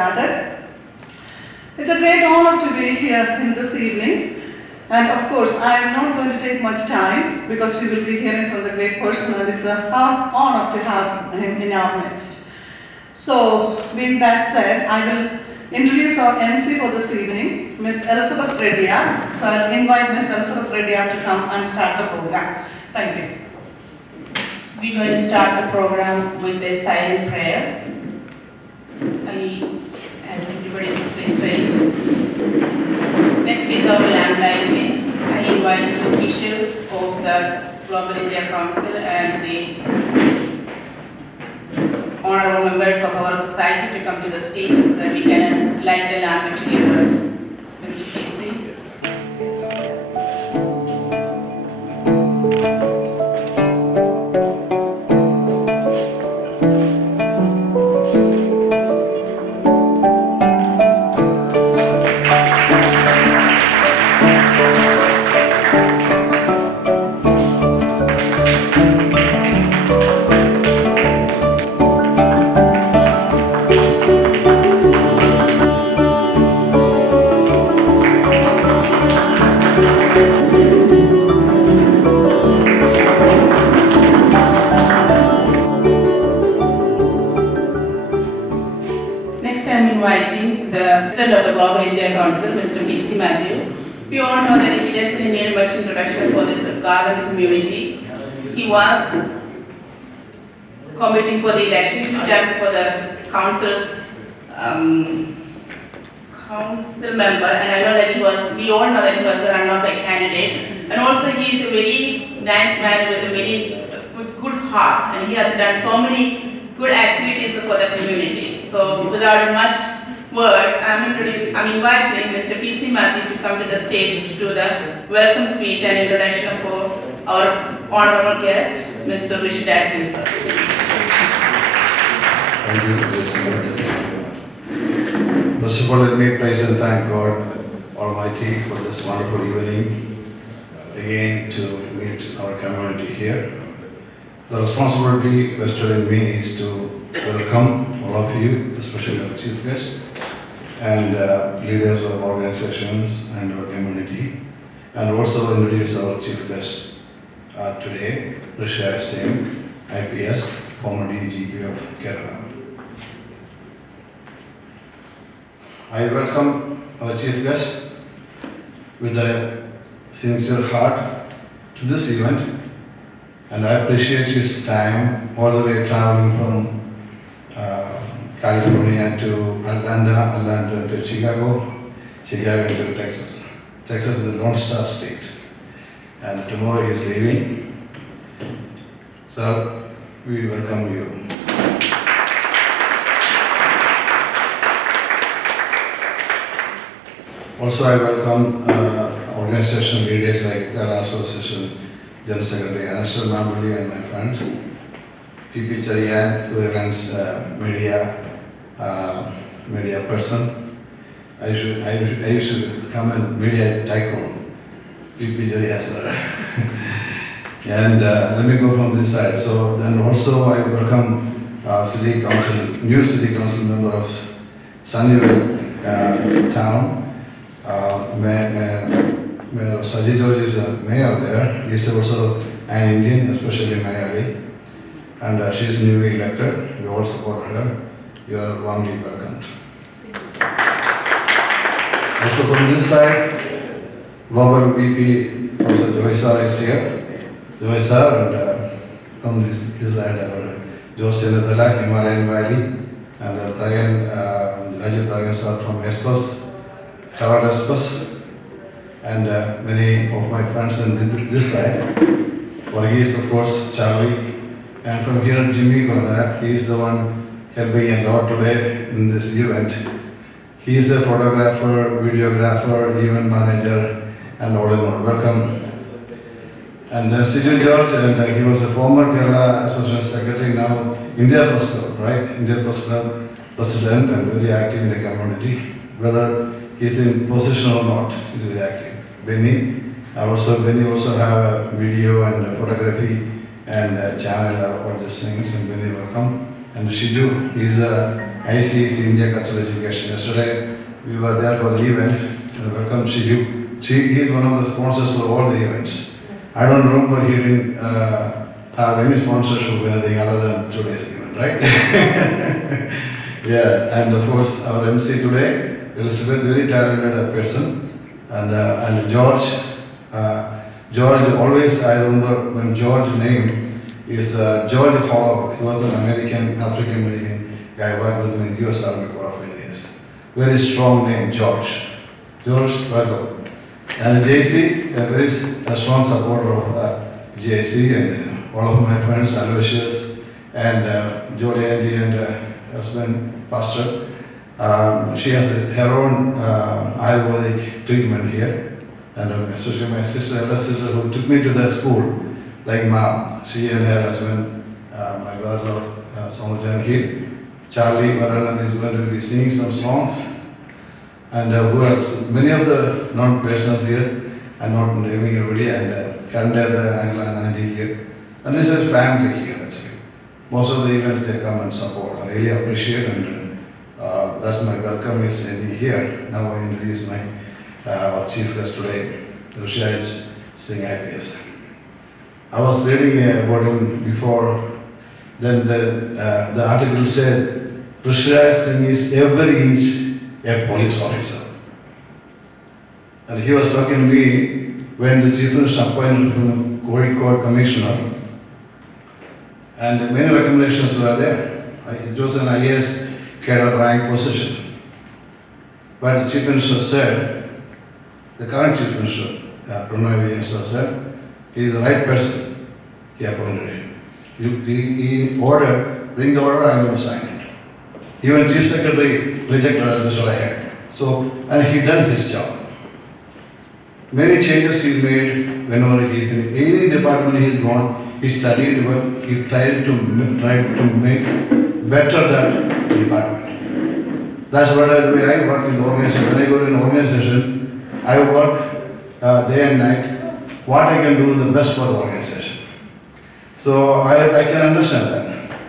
started. It's a great honor to be here in this evening. And of course, I am not going to take much time because you will be hearing from the great person, and it's an honor to have him in our midst. So, with that said, I will introduce our MC for this evening, Ms. Elizabeth Reddyar. So I'll invite Ms. Elizabeth Reddyar to come and start the program. Thank you. We're going to start the program with a silent prayer. As everybody please raise. Next is our lamp lighting. I invite the officials of the Global India Council and the honorable members of our society to come to the stage so that we can light the lamp together. Mr. Casey. Of the Global India Council, Mr. P.C. Matthew. We all know that he just made much introduction for this garden community. He was competing for the election 2 times for the council member, and I know that we all know that he was a runoff candidate, and also he is a very nice man with a very good heart, and he has done so many good activities for the community. So without much words, I'm inviting Mr. P.C. Matthew to come to the stage to do the welcome speech and introduction for our honorable guest, Mr. Rishi Raj Singh, sir. Thank you, Elizabeth. First of all, let me praise and thank God Almighty for this wonderful evening, again to meet our community here. The responsibility vested in me is to welcome all of you, especially our chief guest, and leaders of organizations and our community, and also introduce our chief guest today, Rishi Raj Singh IPS, former DGP of Kerala. I welcome our chief guest with a sincere heart to this event, and I appreciate his time all the way traveling from California to Atlanta to Chicago to Texas. Texas is the Lone Star State, and tomorrow he is leaving. So we welcome you. Also, I welcome organization leaders like Kerala Association General Secretary Anashar Mamuli and my friend P.P. Chariyan, who runs media person. I used to come and media tycoon, P.P. Chariyan, sir. And let me go from this side. So then also I welcome new city council member of Sunnyvale town. Mayor Sajid George is a mayor there. He is also an Indian, especially Mayali. And she is newly elected. We all support her. You are warmly welcomed. Also from this side, Global VP Professor Joy sir is here. Joy sir, and from this side, our Jose Nathala, Himalayan Valley, and Rajiv Thagan sir from Estos, Kerala Estos, and many of my friends on this side. Varghese, of course, Charlie, and from here Jimmy Gordana. He is the one helping a lot today in this event. He is a photographer, videographer, event manager, and all in all. Welcome. And then Sajid George, and he was a former Kerala Association Secretary, now India Press Club, right? India Press Club President, and very active in the community. Whether he is in position or not, he is very active. Benny also have a video and a photography and a channel, all these things, and Benny welcome. And Shiju, he is a ICEC India Cultural Education. Yesterday we were there for the event and welcome Shiju. He is one of the sponsors for all the events. I don't remember he didn't have any sponsorship or anything other than today's event, right? Yeah, and of course our MC today, Elizabeth, very talented person, and George. George always, I remember when George name is George Hall. He was an American, African American guy who worked with me in US Army Corps of Engineers. Very strong name, George. George, welcome. And JC, a very strong supporter of JC, and all of my friends, Aloysius, and Jody Andy and husband, Pastor. She has her own Ayurvedic treatment here. And especially my sister, elder sister, who took me to the school, like mom. She and her husband, my brother, Somajan here. Charlie Varana is going to be singing some songs. And who else? Many of the non-persons here are not naming everybody, and Kanda, the Angla and Andy here. And this is family here actually. Most of the events they come and support. I really appreciate, and that's my welcome is ending here. Now I introduce my our chief guest today, Rishi Raj Singh IPS. I was reading about him before, then the article said, Rishi Raj Singh is every inch a police officer. And he was talking to me when the chief minister appointed him Kozhikode commissioner, and many recommendations were there. It was an IAS cadre rank position. But the chief minister said, the current chief minister, Pranay Vijayan said, he is the right person. He appointed him. He ordered, bring the order, I am going to sign it. Even chief secretary rejected this what I had. So, and he done his job. Many changes he made whenever he is in any department he is gone. He studied work. He tried to make better that department. That's what I work in the organization. When I go to an organization, I work day and night, what I can do the best for the organization. So I can understand that.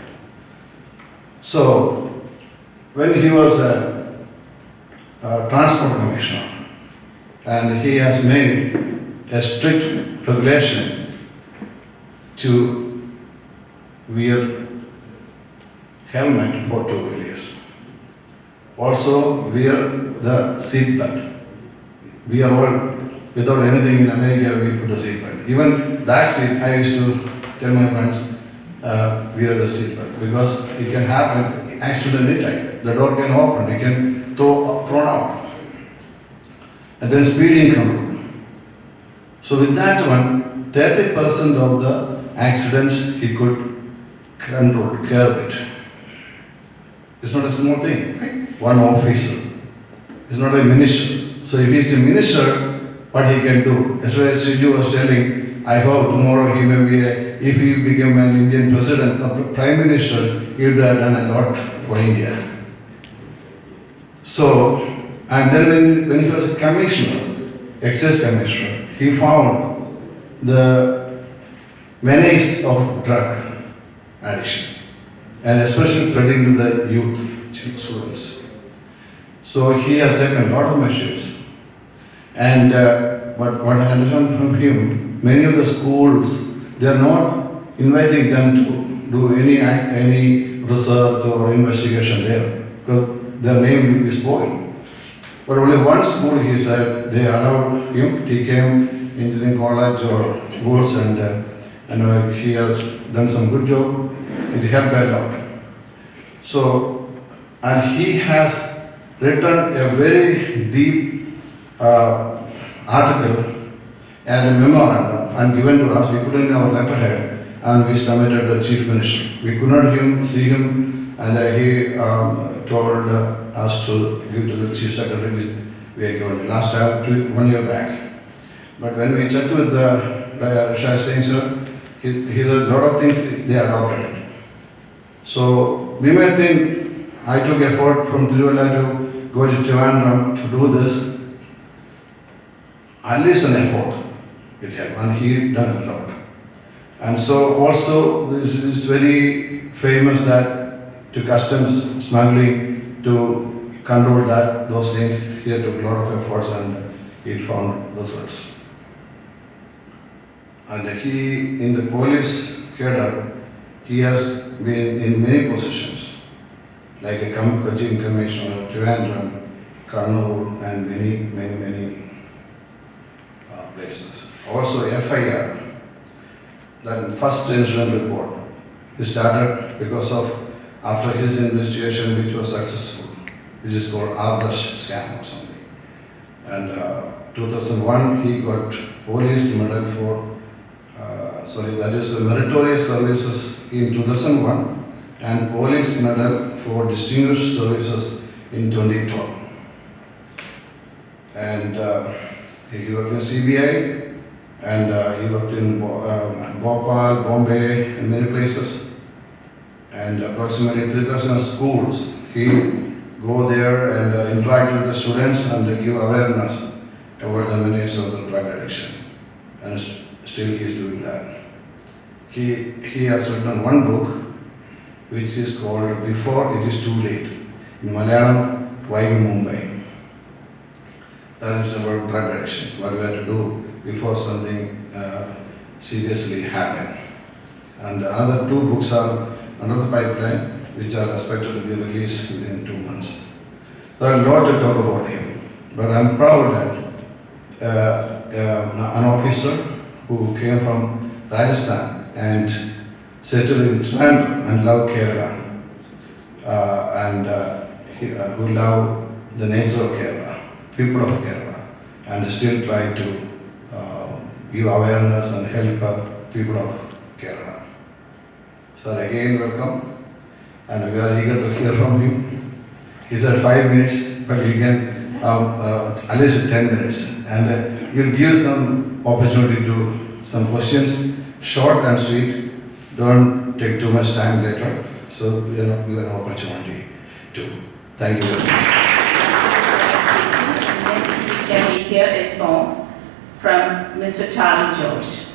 So when he was a transport commissioner, and he has made a strict regulation to wear helmet for two-wheelers. Also wear the seat belt. We are all, without anything in America, we put a seat belt. Even that seat, I used to tell my friends, wear the seat belt, because it can happen accident anytime. The door can open, it can thrown out. And then speeding come. So with that one, 30% of the accidents he could control, curb it. It's not a small thing, right? One officer. It's not a minister. So if he is a minister, what he can do? That's why Shiju was telling, I hope tomorrow he may be, if he became an Indian president, or prime minister, he would have done a lot for India. So, and then when he was a commissioner, excise commissioner, he found the menace of drug addiction, and especially spreading to the youth, students. So he has taken a lot of measures. And what I understand from him, many of the schools, they are not inviting them to do any research or investigation there, because their name will be spoiled. But only one school, he said, they allowed him, TKM Engineering College or schools, and he has done some good job. It helped a lot. So, and he has written a very deep article and a memorandum and given to us. We put in our letterhead and we submitted to the chief minister. We could not see him, and he told us to give to the chief secretary. We had given the last time 1 year back. But when we checked with Rishi Raj Singh sir, he said a lot of things they adopted it. So we may think I took effort from Tiruvalla to go to Trivandrum to do this. At least an effort it helped, and he done a lot. And so also this is very famous that to customs smuggling to control those things. He had took a lot of efforts and he found results. And he, in the police cadre, he has been in many positions, like a Kochi Commissioner, Trivandrum, Kannur, and many places. Also FIR, that first incident report, he started because of, after his investigation which was successful, which is called Adarsh scam or something. And 2001 he got police medal for, that is meritorious services in 2001 and police medal for distinguished services in 2012. And he worked in CBI and he worked in Bhopal, Bombay and many places. And approximately 3,000 schools. He go there and interact with the students and give awareness about the menace of the drug addiction. And still he is doing that. He has written one book which is called Before It Is Too Late. In Malayalam, Why Mumbai. That is about drug addiction, what we have to do before something seriously happens. And the other two books are under the pipeline, which are expected to be released within 2 months. There are a lot to talk about him, but I'm proud that an officer who came from Rajasthan and settled in Trivandrum and loved Kerala, who love the nature of Kerala, people of Kerala, and still try to give awareness and help people of Kerala. So again, welcome, and we are eager to hear from you. He said 5 minutes, but we can at least 10 minutes, and we'll give some opportunity to some questions, short and sweet. Don't take too much time later. So give an opportunity to. Thank you very much. Next, can we hear a song from Mr. Charlie George?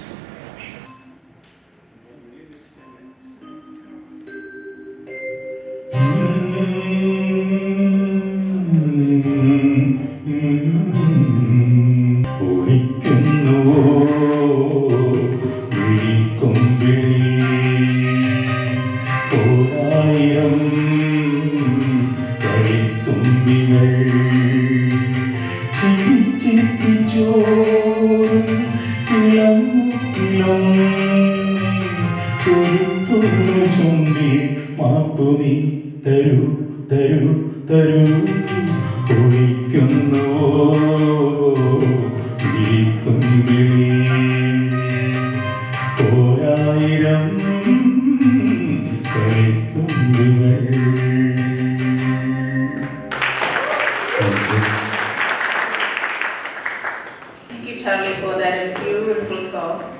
Thank you, Charlie, for that beautiful song.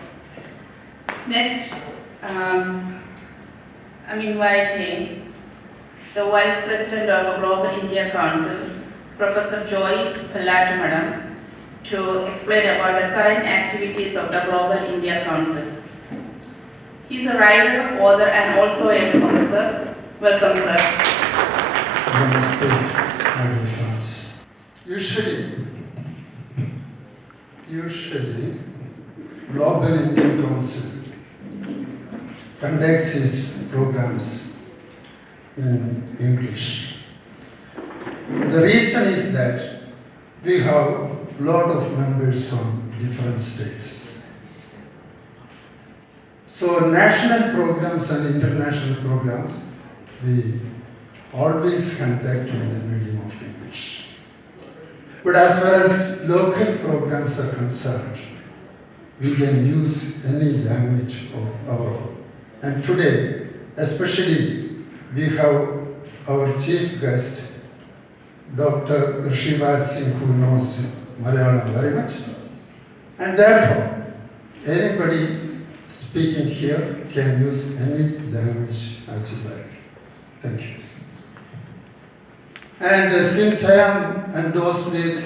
Next, I'm inviting the Vice President of Global India Council, Professor Joy Pallat Madam, to explain about the current activities of the Global India Council. He is a writer, author, and also a professor. Welcome, sir. Namaste, my dear friends. Usually, Global Indian Council conducts its programs in English. The reason is that we have a lot of members from different states. So national programs and international programs, we always conduct in the medium of English. But as far as local programs are concerned, we can use any language of our own. And today, especially, we have our chief guest, Dr. Rishi Raj Singh, who knows Malayalam very much. And therefore, anybody speaking here can use any language as you like. Thank you. And since I am endorsed with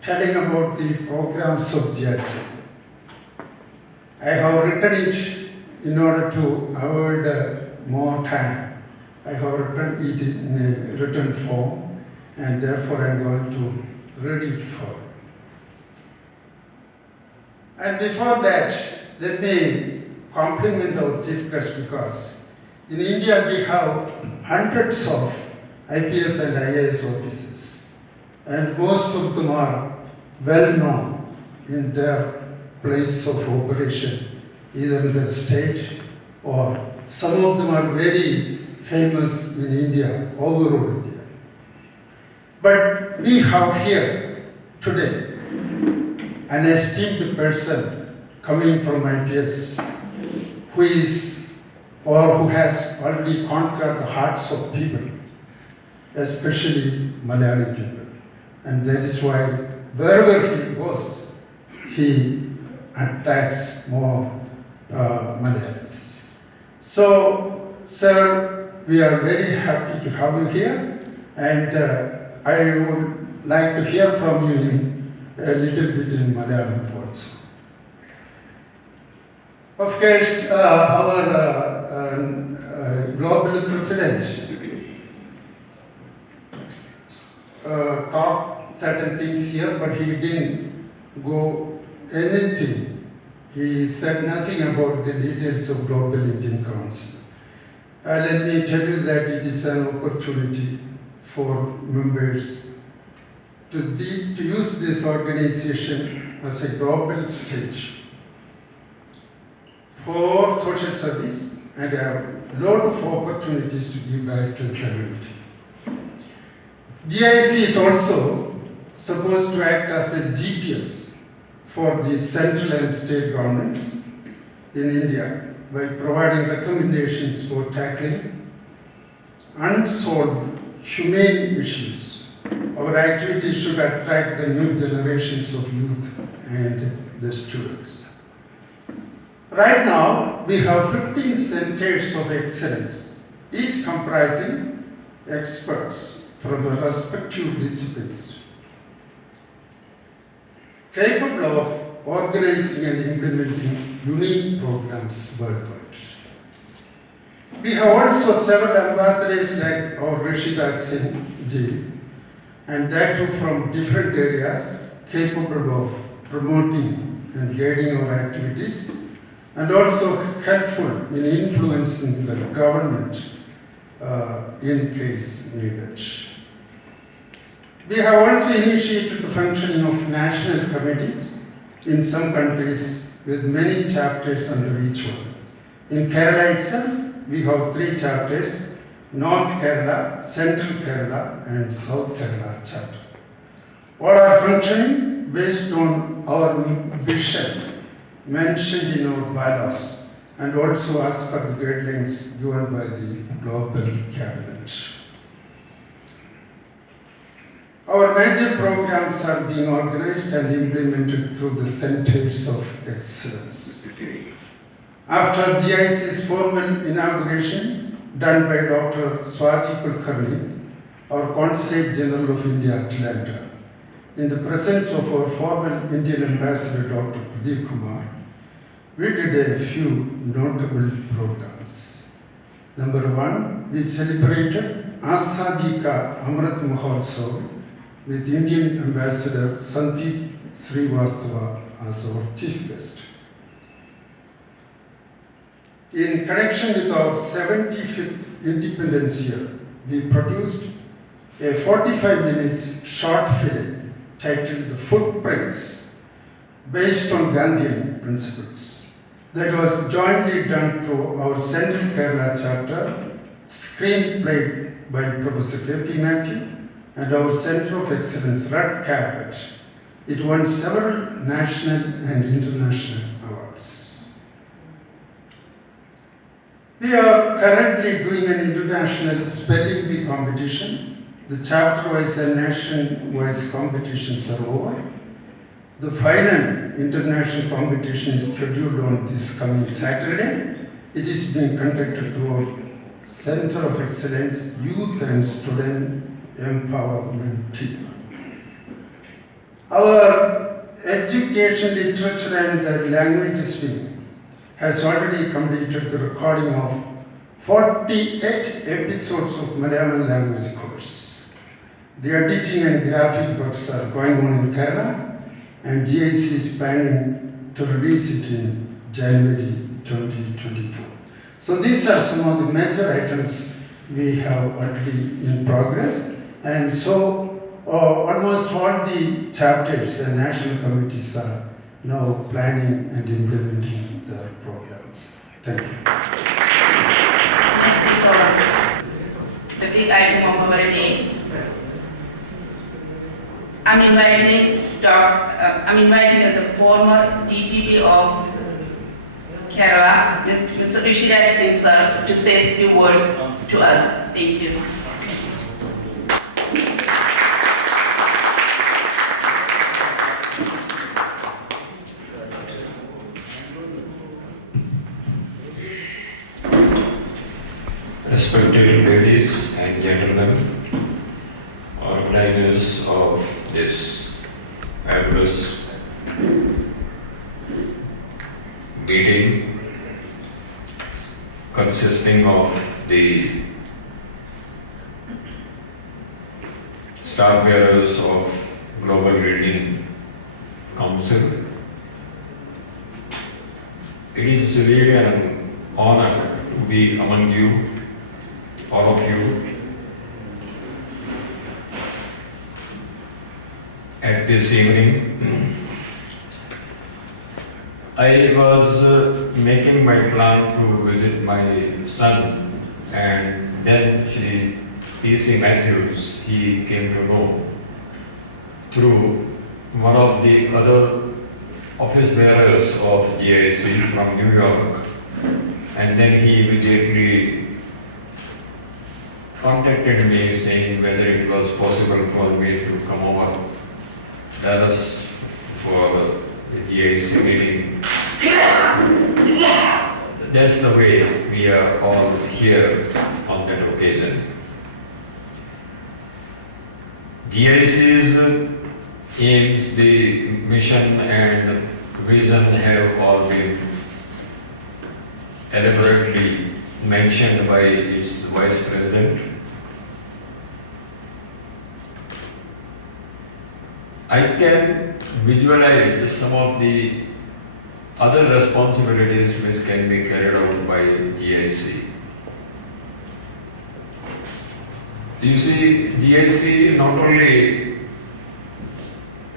telling about the programs of GIC, I have written it in order to avoid more time. I have written it in a written form, and therefore I am going to read it for you. And before that, let me compliment our chief guest, because in India we have hundreds of IPS and IAS officers, and most of them are well known in their place of operation, either in the state or some of them are very famous in India, overall India. But we have here today an esteemed person coming from IPS who is or who has already conquered the hearts of people, especially Malayali people. And that is why wherever he goes, he attracts more Malayalis. So, sir, we are very happy to have you here, and I would like to hear from you a little bit in Malayalam also. Of course, our global president talked certain things here, but he didn't go anything. He said nothing about the details of Global Indian Council. Let me tell you that it is an opportunity for members to use this organization as a global stage for social service and a lot of opportunities to give back to the community. GIC is also supposed to act as a GPS for the central and state governments in India by providing recommendations for tackling unsolved humane issues. Our activities should attract the new generations of youth and the students. Right now, we have 15 centers of excellence, each comprising experts from the respective disciplines, capable of organizing and implementing unique programs worldwide. We have also several ambassadors like our Rishi Raj Singh ji, and that too from different areas, capable of promoting and guiding our activities, and also helpful in influencing the government in case needed. We have also initiated the functioning of national committees in some countries with many chapters under each one. In Kerala itself, we have 3 chapters: North Kerala, Central Kerala, and South Kerala chapter. All are functioning based on our vision mentioned in our bylaws and also as per the guidelines given by the Global Cabinet. Our major programs are being organized and implemented through the Centers of Excellence. After GIC's formal inauguration done by Dr. Swati Kulkarni, our Consulate General of India, Atlanta, in the presence of our former Indian Ambassador, Dr. Pradeep Kumar, we did a few notable programs. Number 1, we celebrated Azadi Ka Amrit Mahotsav with Indian Ambassador Sandeep Srivastava as our chief guest. In connection with our 75th Independence Year, we produced a 45 minutes short film titled The Footprints, based on Gandhian principles. That was jointly done through our Central Kerala chapter, screenplay by Professor K.P. Matthew, and our Center of Excellence, Red Carpet. It won several national and international awards. We are currently doing an international spelling bee competition. The chapter-wise and nation-wise competitions are over. The final international competition is scheduled on this coming Saturday. It is being conducted through our Center of Excellence Youth and Student Empowerment team. Our education, literature and languages wing has already completed the recording of 48 episodes of Malayalam language course. The editing and graphic works are going on in Kerala, and GIC is planning to release it in January 2024. So these are some of the major items we have already in progress, and so almost all the chapters and national committees are now planning and implementing their programs. Thank you. Next is the big item of our day. I'm inviting the former DGP of Kerala, Mr. Rishi Raj Singh sir, to say a few words to us. Thank you. Respected ladies and gentlemen, organizers of this fabulous meeting consisting of the star bearers of Global Reading Council. It is really an honor to be among you, all of you, at this evening. I was making my plan to visit my son, and then Shri P.C. Matthews, he came to know through one of the other office bearers of GIC from New York, and then he immediately contacted me saying whether it was possible for me to come over Dallas for the GIC meeting. That's the way we are all here on that occasion. GIC's aims, the mission and vision have all been elaborately mentioned by its Vice President. I can visualize some of the other responsibilities which can be carried out by GIC. You see, GIC not only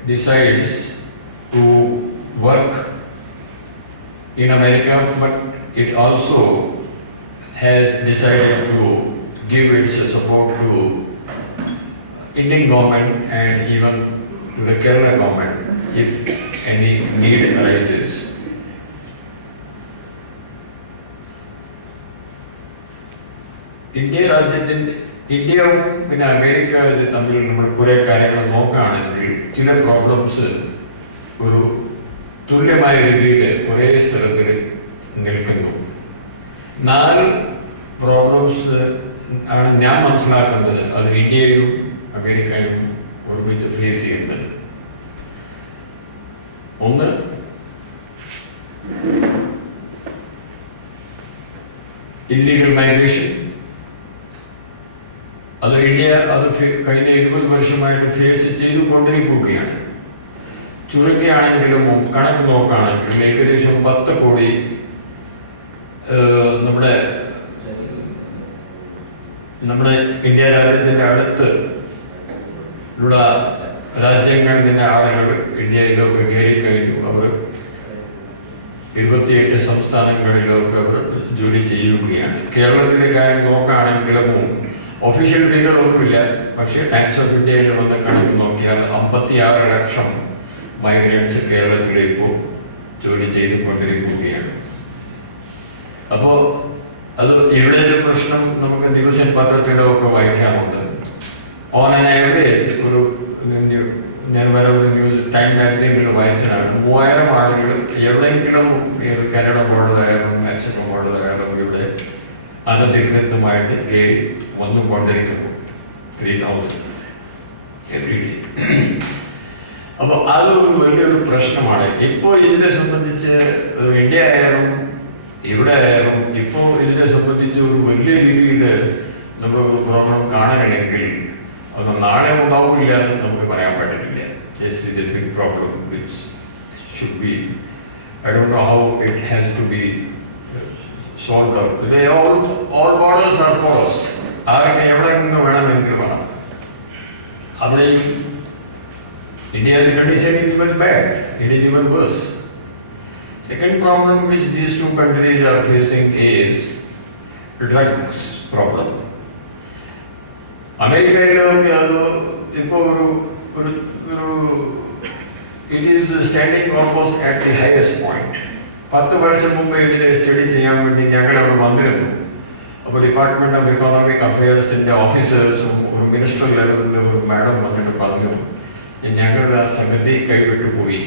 decides to work in America, but it also has decided to give its support to Indian government and even to the Kerala government if any need arises. ഇന്ത്യയും പിന്നെ America തമ്മിൽ നമ്മൾ കുറെ കാര്യങ്ങൾ നോക്കുകയാണെങ്കിൽ ചില problems ഒരു തുല്യമായ രീതിയിൽ ഒരേ സ്ഥലത്തിൽ നിൽക്കുന്നു. 4 പ്രോബ്ലംസ് ആണ് ഞാൻ മനസ്സിലാക്കുന്നത്, അത് ഇന്ത്യയും അമേരിക്കയും ഒരുമിച്ച് ഫേസ് ചെയ്യുന്നത്. ഒന്ന്, ഇല്ലീഗൽ മൈഗ്രേഷൻ. അത് ഇന്ത്യ കഴിഞ്ഞ 20 വർഷമായിട്ട് ഫേസ് ചെയ്തുകൊണ്ടിരിക്കുകയാണ്. ചുരുങ്ങിയാണെങ്കിലും കണക്ക് നോക്കുകയാണെങ്കിലും ഏകദേശം 10 കോടി നമ്മുടെ ഇന്ത്യ രാജ്യത്തിന്റെ അടുത്ത് ഉള്ള രാജ്യങ്ങളിൽ നിന്ന് ആളുകൾ ഇന്ത്യയിലൊക്കെ കയറി കഴിഞ്ഞു. അവർ 28 സംസ്ഥാനങ്ങളിലൊക്കെ അവർ ജോലി ചെയ്യുകയാണ്. കേരളത്തിലെ കാര്യം നോക്കുകയാണെങ്കിലും ഒഫീഷ്യൽ ഫിഗർ ഒന്നുമില്ല, പക്ഷേ ടൈംസ് ഓഫ് ഇന്ത്യയിൽ വന്ന് കണക്ക് നോക്കിയാൽ 56 ലക്ഷം മൈഗ്രൻസ് കേരളത്തിൽ ഇപ്പോൾ ജോലി ചെയ്തുകൊണ്ടിരിക്കുകയാണ്. അപ്പോൾ അത് ഇവിടെയൊരു പ്രശ്നം നമുക്ക് ദിവസം പത്രത്തിലൊക്കെ വായിക്കാറുണ്ട്. ഓൺ ആൻ ആവറേജ് ഞാൻ വേറെ ഒരു ന്യൂസ് ടൈം മാഗസീനിൽ വായിച്ചതാണ്, 3000 ആളുകൾ എവിടെയെങ്കിലും കാനഡ പോലുള്ളതായാലും മെക്സിക്കോ പോലുള്ളതായാലും ഇവിടെ അനധികൃതമായിട്ട് കയറി വന്നുകൊണ്ടിരിക്കുന്നു. 3000 എവറി ഡേ. അപ്പോൾ അതൊരു വലിയൊരു പ്രശ്നമാണ്. ഇപ്പോൾ ഇതിനെ സംബന്ധിച്ച് ഇന്ത്യ ആയാലും ഇവിടെ ഇപ്പോൾ ഇതിനെ സംബന്ധിച്ച് ഒരു വലിയ രീതിയിൽ നമ്മളൊരു പ്രോബ്ലം കാണണമെങ്കിൽ അത് നാളെ ഉണ്ടാവില്ല എന്ന് നമുക്ക് പറയാൻ പറ്റില്ല. Yes, it is a big problem which should be, I don't know how it has to be solved out. They all borders are porous. ആരൊക്കെ എവിടെ നിന്ന് വേണമെങ്കിൽ വേണം. അവിടെ India's condition is even bad. It is even worse. Second problem which these two countries are facing is drugs problem. അമേരിക്കയിലൊക്കെ അത് ഇപ്പോൾ it is standing almost at the highest point. 10 വർഷം മുമ്പ് ഇതിനെ സ്റ്റഡി ചെയ്യാൻ വേണ്ടി ഞങ്ങൾ അവിടെ വന്നിരുന്നു. അപ്പോൾ ഡിപ്പാർട്ട്മെന്റ് ഓഫ് എക്കണോമിക് അഫയേഴ്സിന്റെ ഓഫീസേഴ്സും ഒരു മിനിസ്റ്റർ ലെവലിൽ ഒരു മാഡം വന്നിട്ട് പറഞ്ഞു, ഞങ്ങളുടെ ആ സംഗതി കൈവിട്ടു പോയി.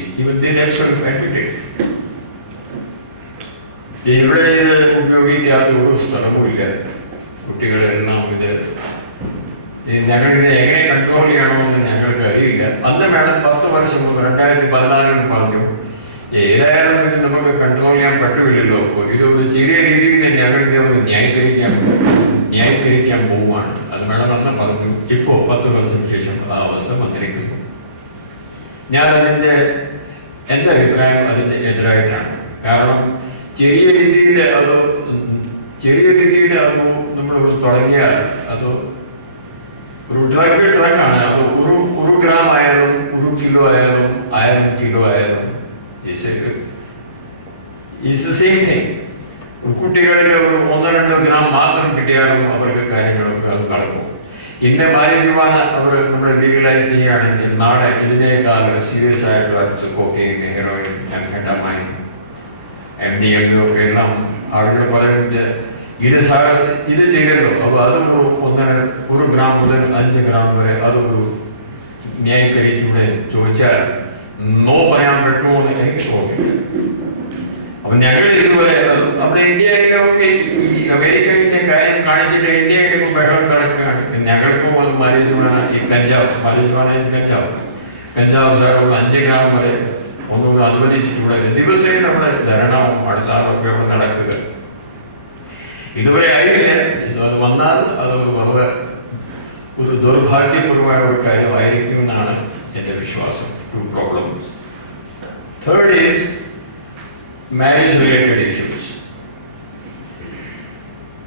ഇവിടെ ഇത് ഉപയോഗിക്കാത്ത ഒരു സ്ഥലവുമില്ല. കുട്ടികളെല്ലാം ഇത് ഞങ്ങളിത് എങ്ങനെ കൺട്രോൾ ചെയ്യണമെന്ന് ഞങ്ങൾക്ക് അറിയില്ല. അന്ന് മാഡം 10 വർഷം മുമ്പ് 2014 പറഞ്ഞു, ഏതായാലും ഇത് നമുക്ക് കൺട്രോൾ ചെയ്യാൻ പറ്റില്ലല്ലോ, ഇതൊരു ചെറിയ രീതിയിൽ ഞങ്ങളിത് ന്യായീകരിക്കാൻ പോവുകയാണ്. അത് മാഡം അന്ന് പറഞ്ഞു. ഇപ്പോൾ 10 വർഷം ശേഷം ആ അവസ്ഥ വന്നിരിക്കുന്നു. ഞാൻ അതിൻ്റെ എൻ്റെ അഭിപ്രായം അതിൻ്റെ എതിരായിട്ടാണ്. കാരണം ചെറിയ രീതിയിൽ അത് നമ്മൾ തുടങ്ങിയാൽ അത് ഒരു ഡ്രഗാണ്. അത് ഒരു ഗ്രാം ആയാലും 1 കിലോ ആയാലും 1000 കിലോ ആയാലും ഈസ് സെയിം തിങ്. കുട്ടികളിൽ ഒരു 1-2 ഗ്രാം മാത്രം കിട്ടിയാലും അവർക്ക് കാര്യങ്ങളൊക്കെ അത് നടക്കും. ഇന്ന ബാല്യവിവാഹം അവർ നമ്മുടെ ലീഗലായി ചെയ്യുകയാണെങ്കിൽ നാളെ ഇതിനേക്കാൾ സീരിയസ് ആയ ഡ്രഗ്സ്, കോക്കൈൻ, ഹെറോയിൻ, ആംഫെറ്റമൈൻ, MDMA ഒക്കെ എല്ലാം ആളുകൾ പറയുന്നത് ഇത് ചെയ്തല്ലോ. അപ്പോൾ അതൊരു 1 ഗ്രാം മുതൽ 5 ഗ്രാം വരെ അതൊരു ന്യായീകരിച്ചൂടെ ചോദിച്ചാൽ നോ പറയാൻ പറ്റുമോ എന്ന് എനിക്ക് തോന്നില്ല. അപ്പൊ ഞങ്ങൾ ഇതുപോലെ നമ്മുടെ ഇന്ത്യയിലൊക്കെ ഈ അമേരിക്കന്റെ കാര്യം കാണിച്ചിട്ട് ഇന്ത്യയിലേക്ക് ബഹളം കിടക്കുകയാണ്. ഞങ്ങൾക്ക് പോലും മരിജുവാന ഈ കഞ്ചാവ് സാറുള്ള 5 ഗ്രാം വരെ ഒന്നും അനുവദിച്ചിട്ടുള്ള ദിവസേന നമ്മുടെ ധരണവും അടുത്താളൊക്കെ അവിടെ നടക്കുക. ഇതുവരെ ആയില്ല. അത് വന്നാൽ അത് വളരെ ഒരു ദൗർഭാഗ്യപൂർവമായ ഒരു കാര്യമായിരിക്കും എന്നാണ് എൻ്റെ വിശ്വാസം. 2 problems. Third is marriage related issues.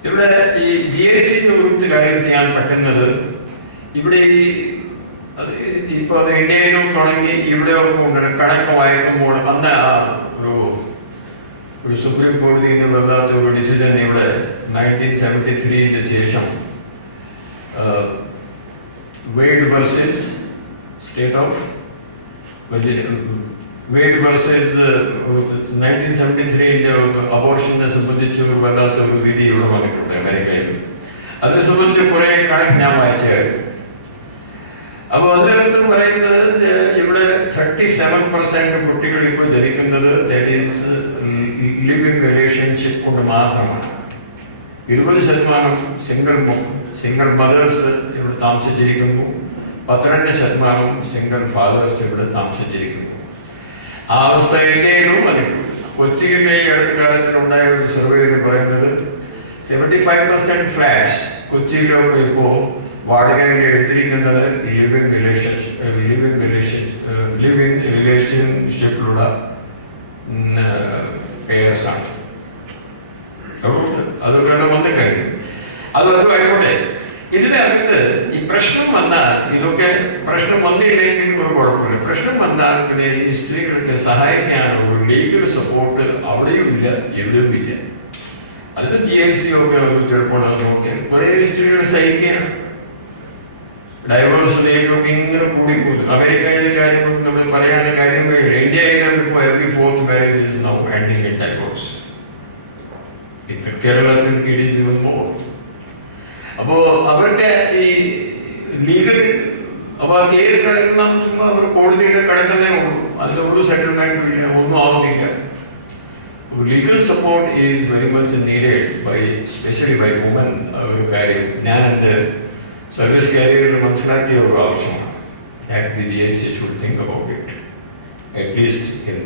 ഇവിടെ ഈ GST കുറിച്ച് കാര്യം ചെയ്യാൻ പറ്റുന്നത് ഇവിടെ ഇപ്പൊ അത് ഇന്ത്യയിലും തുടങ്ങി ഇവിടെയൊക്കെ ഉണ്ട്. കണക്ക് വായിക്കുമ്പോൾ അന്ന് ഒരു സുപ്രീം കോടതിയിൽ നിന്ന് വല്ലാത്ത ഒരു ഡിസിഷൻ ഇവിടെ 1973 ശേഷം Wade versus State of Wade versus 1973 അബോർഷനെ സംബന്ധിച്ച് ഒരു വല്ലാത്ത ഒരു വിധി ഇവിടെ വന്നിട്ടുണ്ട് അമേരിക്കയിൽ. അതിനെ സംബന്ധിച്ച് കുറെ കണക്ക് ഞാൻ വായിച്ചായിരുന്നു. അപ്പൊ അദ്ദേഹത്തിന് പറയുന്നത് ഇവിടെ 37% കുട്ടികൾ ഇപ്പോൾ ജനിക്കുന്നത് ലിവിംഗ് റിലേഷൻഷിപ്പ് കൊണ്ട് മാത്രമാണ്. 20% സിംഗിൾ മദേഴ്സ് ഇവിടെ താമസിച്ചിരിക്കുന്നു. 12% സിംഗിൾ ഫാദേഴ്സ് ഇവിടെ താമസിച്ചിരിക്കുന്നു. ആ അവസ്ഥ ഇന്ത്യയിലും അതിലും. കൊച്ചിയിലെ ഈ അടുത്ത കാലത്തിലുണ്ടായ ഒരു സർവേയിൽ പറയുന്നത് 75% ഫ്ലാറ്റ്സ് കൊച്ചിയിലൊക്കെ ഇപ്പോൾ വാടകയിൽ എടുത്തിരിക്കുന്നത് ലിവിംഗ് റിലേഷൻഷിപ്പിലുള്ള പേഴ്സാണ്. അതൊക്കെ വന്നു കഴിഞ്ഞു. അതുമായിക്കോട്ടെ. ഇതിനകത്ത് ഈ പ്രശ്നം വന്നാൽ ഇതൊക്കെ പ്രശ്നം വന്നില്ലെങ്കിൽ ഒരു കുഴപ്പമില്ല. പ്രശ്നം വന്നാൽ പിന്നെ ഈ സ്ത്രീകൾക്ക് സഹായിക്കാനുള്ള ഒരു ലീഗൽ സപ്പോർട്ട് അവിടെയും ഇല്ല, എവിടെയും ഇല്ല. അത് GST ഒക്കെ ചിലപ്പോൾ നോക്കിയാൽ കുറെ സ്ത്രീകൾ സഹിക്കുകയാണ്. ഡൈവേഴ്സ് റേറ്റൊക്കെ ഇങ്ങനെ കൂടിപ്പോകുന്നു. അമേരിക്കയിലെ കാര്യം നമ്മൾ പറയാനുള്ള കാര്യങ്ങളില്ല. ഇന്ത്യയിലും ഇപ്പോൾ every 4th marriage is now ending in divorce. ഇപ്പം കേരളത്തിൽ it is even more. അപ്പോ അവർക്ക് ഈ ലീഗൽ അപ്പൊ ആ കേസ് കിടക്കുന്ന ചുമ്മാ അവർ കോടതിയുടെ കിടക്കുന്നേ ഉള്ളൂ. അതിലൊരു സെറ്റിൽമെന്റ് ഇല്ല, ഒന്നും ആവുന്നില്ല. Legal support is very much needed especially by woman. ഒരു കാര്യം ഞാൻ എൻ്റെ സർവീസ് കാരിയറിൽ മനസ്സിലാക്കിയ ഒരു ആവശ്യമാണ്. The DSA should think about it, at least in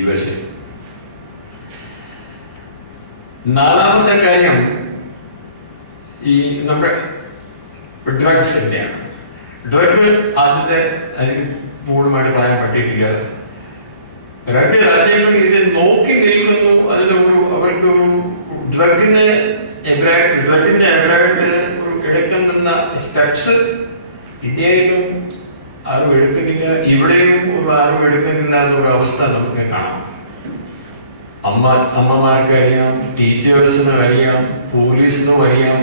USA. നാലാമത്തെ കാര്യം ഈ നമ്മുടെ ഡ്രഗ്സിൻ്റെയാണ്. ഡ്രഗ് ആദ്യത്തെ അതിന് പൂർണ്ണമായിട്ട് പറയാൻ പറ്റിയിട്ടില്ല. രണ്ട് രാജ്യങ്ങളും ഇത് നോക്കി നിൽക്കുന്നു. അവർക്ക് ഡ്രഗിന്റെ എബ്രായിട്ട് എടുക്കുന്ന സ്റ്റെപ്സ് ഇന്ത്യയിലും ആരും എടുക്കുന്നില്ല, ഇവിടെയും ആരും എടുക്കുന്നില്ല എന്നൊരു അവസ്ഥ നമുക്ക് കാണാം. അമ്മമാർക്ക് അറിയാം, ടീച്ചേഴ്സിനും അറിയാം, പോലീസിനും അറിയാം.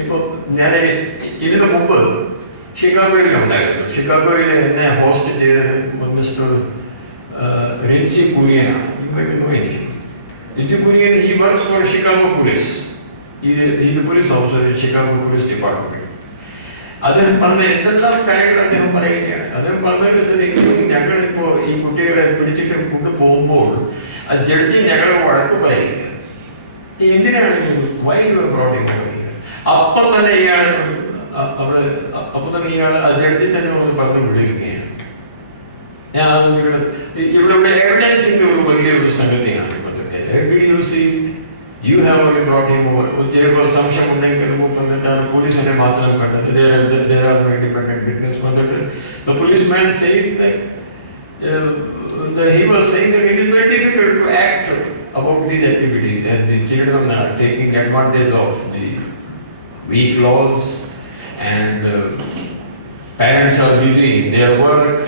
ഇപ്പൊ ഞാൻ ഇതിനു മുമ്പ് ഷിക്കാഗോയിലുണ്ടായിരുന്നു. ഷിക്കാഗോയിൽ എന്നെ ഹോസ്റ്റ് ചെയ്തത് മിസ്റ്റർ റിൻസി കുര്യനാണ്. Rinsy Kurian, he works for Chicago Police. He's a police officer in Chicago Police Department. അദ്ദേഹം പറഞ്ഞ എന്തെല്ലാം കാര്യങ്ങൾ അദ്ദേഹം പറയുകയാണ്. അദ്ദേഹം പറഞ്ഞത് ഞങ്ങളിപ്പോ ഈ കുട്ടികളെ പിടിച്ചിട്ട് കൊണ്ടുപോകുമ്പോൾ ആ ജഡ്ജി ഞങ്ങളെ വഴക്ക് പറയുക, എന്തിനാണ് പറയുക. അപ്പം തന്നെ ഇയാൾ ആ ജഡ്ജി തന്നെ ഒന്ന് പറഞ്ഞു വിളിക്കുകയാണ്. ഇവിടെ എവിഡൻസിന്റെ ഒരു വലിയൊരു സംഗതിയാണ്. You have already brought him over. ചിലപ്പോൾ സംശയം ഉണ്ടെങ്കിൽ വന്നിട്ട് പോലീസിനെ മാത്രം കണ്ടത്. There are no independent witness. The policeman saying that he was saying that it is very difficult to act about these activities, and the children are taking advantage of the weak laws, and parents are busy in their work.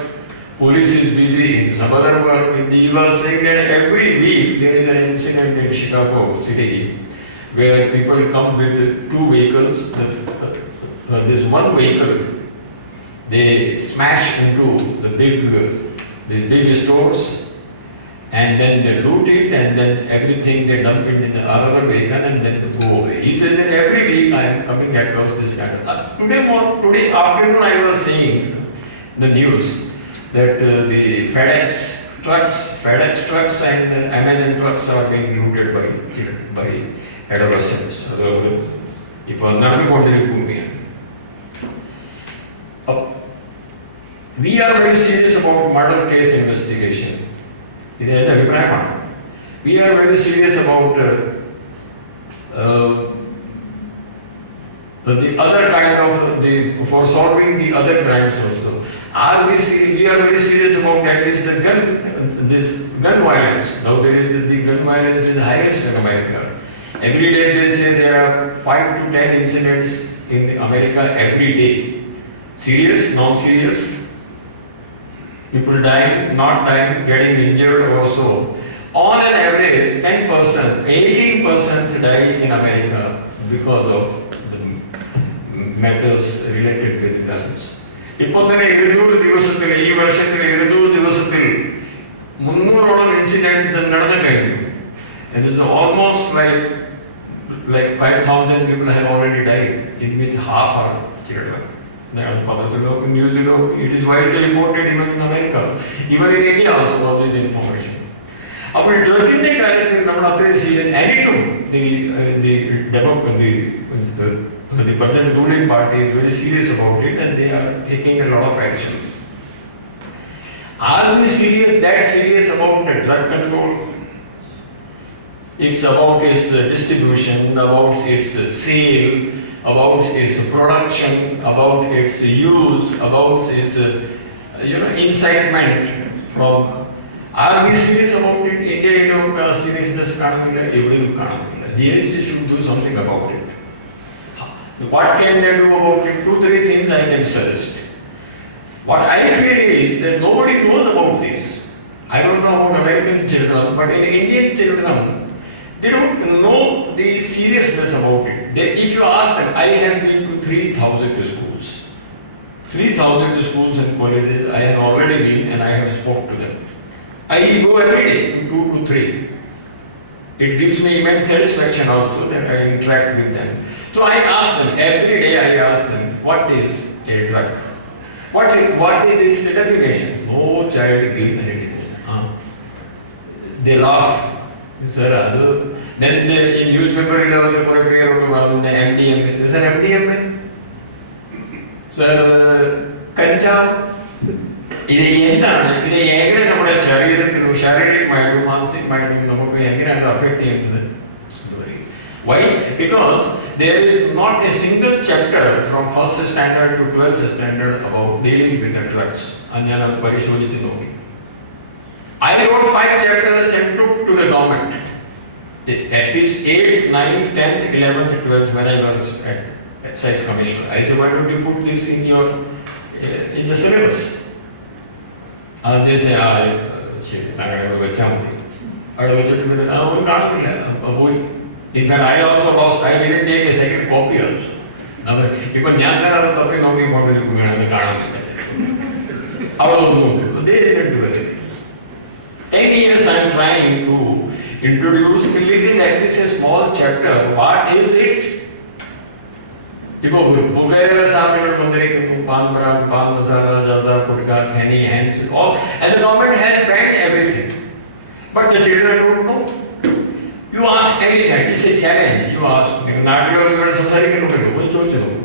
Police is busy in some other work. He was saying that every week there is an incident in Chicago City where people come with two vehicles. This one vehicle, they smash into the big stores, and then they loot it, and then everything they dump it in the other vehicle and then go away. He said that every week I am coming across this kind of. Today afternoon I was seeing the news that the FedEx trucks and Amazon trucks are being looted by adolescents. We are very serious about murder case investigation. We are very serious about the other kind of for solving the other crimes also. We are very serious about that is this gun violence. Now there is the gun violence is highest in America. Every day they say there are 5 to 10 incidents in America every day. Serious, non-serious. People dying, not dying, getting injured also. On an average, 10%, 18% die in America because of the matters related with guns. ഇപ്പോൾ തന്നെ 200 ദിവസത്തിൽ ഈ വർഷത്തിൽ 200 ദിവസത്തിൽ 300ഓളം incident നടന്നു കഴിഞ്ഞു. It is almost like 5,000 people have already died, in which half are children. പത്രത്തിലോ ന്യൂസിലോ it is widely reported even in America, even in India also all this information. അപ്പോൾ ഡ്രഗിന്റെ കാര്യത്തിൽ നമ്മൾ അത്രയും സീരിയസ് ആയിട്ടും the present ruling party is very serious about it, and they are taking a lot of action. Are we that serious about the drug control? It's about its distribution, about its sale, about its production, about its use, about its incitement. Are we serious about it? India seriousness GST should do something about it. What can they do about it? 2-3 things I can suggest. What I feel is that nobody knows about this. I don't know about American children, but in Indian children, they don't know the seriousness about it. If you ask them, I have been to 3,000 schools. 3,000 schools and colleges I have already been, and I have spoke to them. I go every day, 2 to 3. It gives me immense satisfaction also that I interact with them. So I ask them, every day I ask them, what is a drug? What is its definition? No child gives any definition. They laugh. Sir, then in newspaper, MDMA. Is that MDMA? Sir, Kanja. ഇത് എന്താണ് ഇത് എങ്ങനെ നമ്മുടെ ശരീരത്തിലും ശാരീരികമായിട്ടും മാനസികമായിട്ടും നമുക്ക് എങ്ങനെയാണ് അഫക്ട് ചെയ്യുന്നത്? Why? Because there is not a single chapter from first standard to 12th standard about dealing with the drugs. ഞാൻ പരിശോധിച്ച് നോക്കി. I wrote 5 chapters and took to the government. At least 8th, 9th, 10th, 11th, 12th, when I was at Excise Commissioner. I said, why don't you put this in your in the syllabus? They say, താങ്കളെ വെച്ചാൽ മതി. അവിടെ വെച്ചിട്ട് പിന്നെ ഒന്നും കാണുന്നില്ല. പോയി. In fact, I also lost. I didn't take a second copy also. ഇപ്പൊ ഞാൻ തപ്പി നോക്കി കൊണ്ടിരിക്കുകയാണ് കാണുന്നത്. They didn't do it. 10 years I am trying to introduce clearly at least a small chapter. What is it? People പുകയില സാധനങ്ങൾ വന്നിരിക്കുന്നു, pan masala, ജാത, കുടുക്ക, ഖനി, hens, all, and the government has banned everything. But the children don't know. You ask anything, it's a challenge. You ask, നാട്ടിലുള്ള സംസാരിക്കുന്നുണ്ടല്ലോ, ഒന്ന് ചോദിച്ചു നോക്കൂ.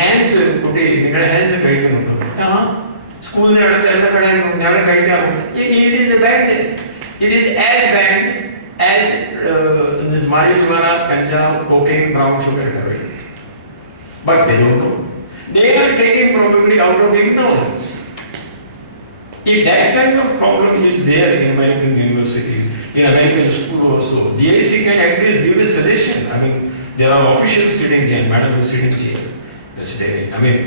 Hands കുട്ടി നിങ്ങളുടെ ഹാൻഡ്സ് കഴിക്കുന്നുണ്ടോ? സ്കൂളിന്റെ അടുത്ത് എല്ലാ കഴിക്കുന്നു, ഞാൻ കഴിക്കാറുണ്ട്. It is a bad thing. It is as bad as this marijuana, kanjab, cocaine, brown sugar. But they don't know. They are taking probably out of ignorance. If that kind of problem is there in American universities, in American school also, GIC can at least give a suggestion. I mean, there are officials sitting here, madam is sitting here. I mean,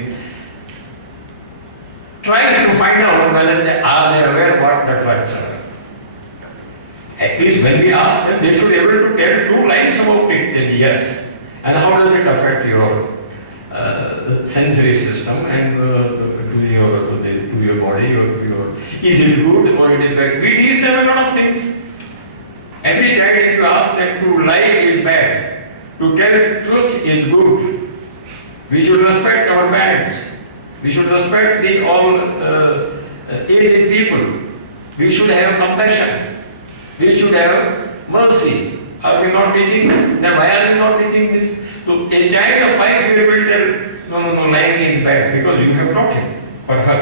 trying to find out whether they are aware what the drugs are. At least when we ask them, they should be able to tell 2 lines about it. Then yes, and how does it affect your sensory system and to your body? Is it good or it is bad? We teach them a lot of things. Every child, if you ask them to lie is bad, to tell the truth is good. We should respect our parents. We should respect the all aged people. We should have compassion. We should have mercy. Are we not teaching? Then why are we not teaching this? So a child of 5 years will tell, no, lying is bad because you have taught him or her.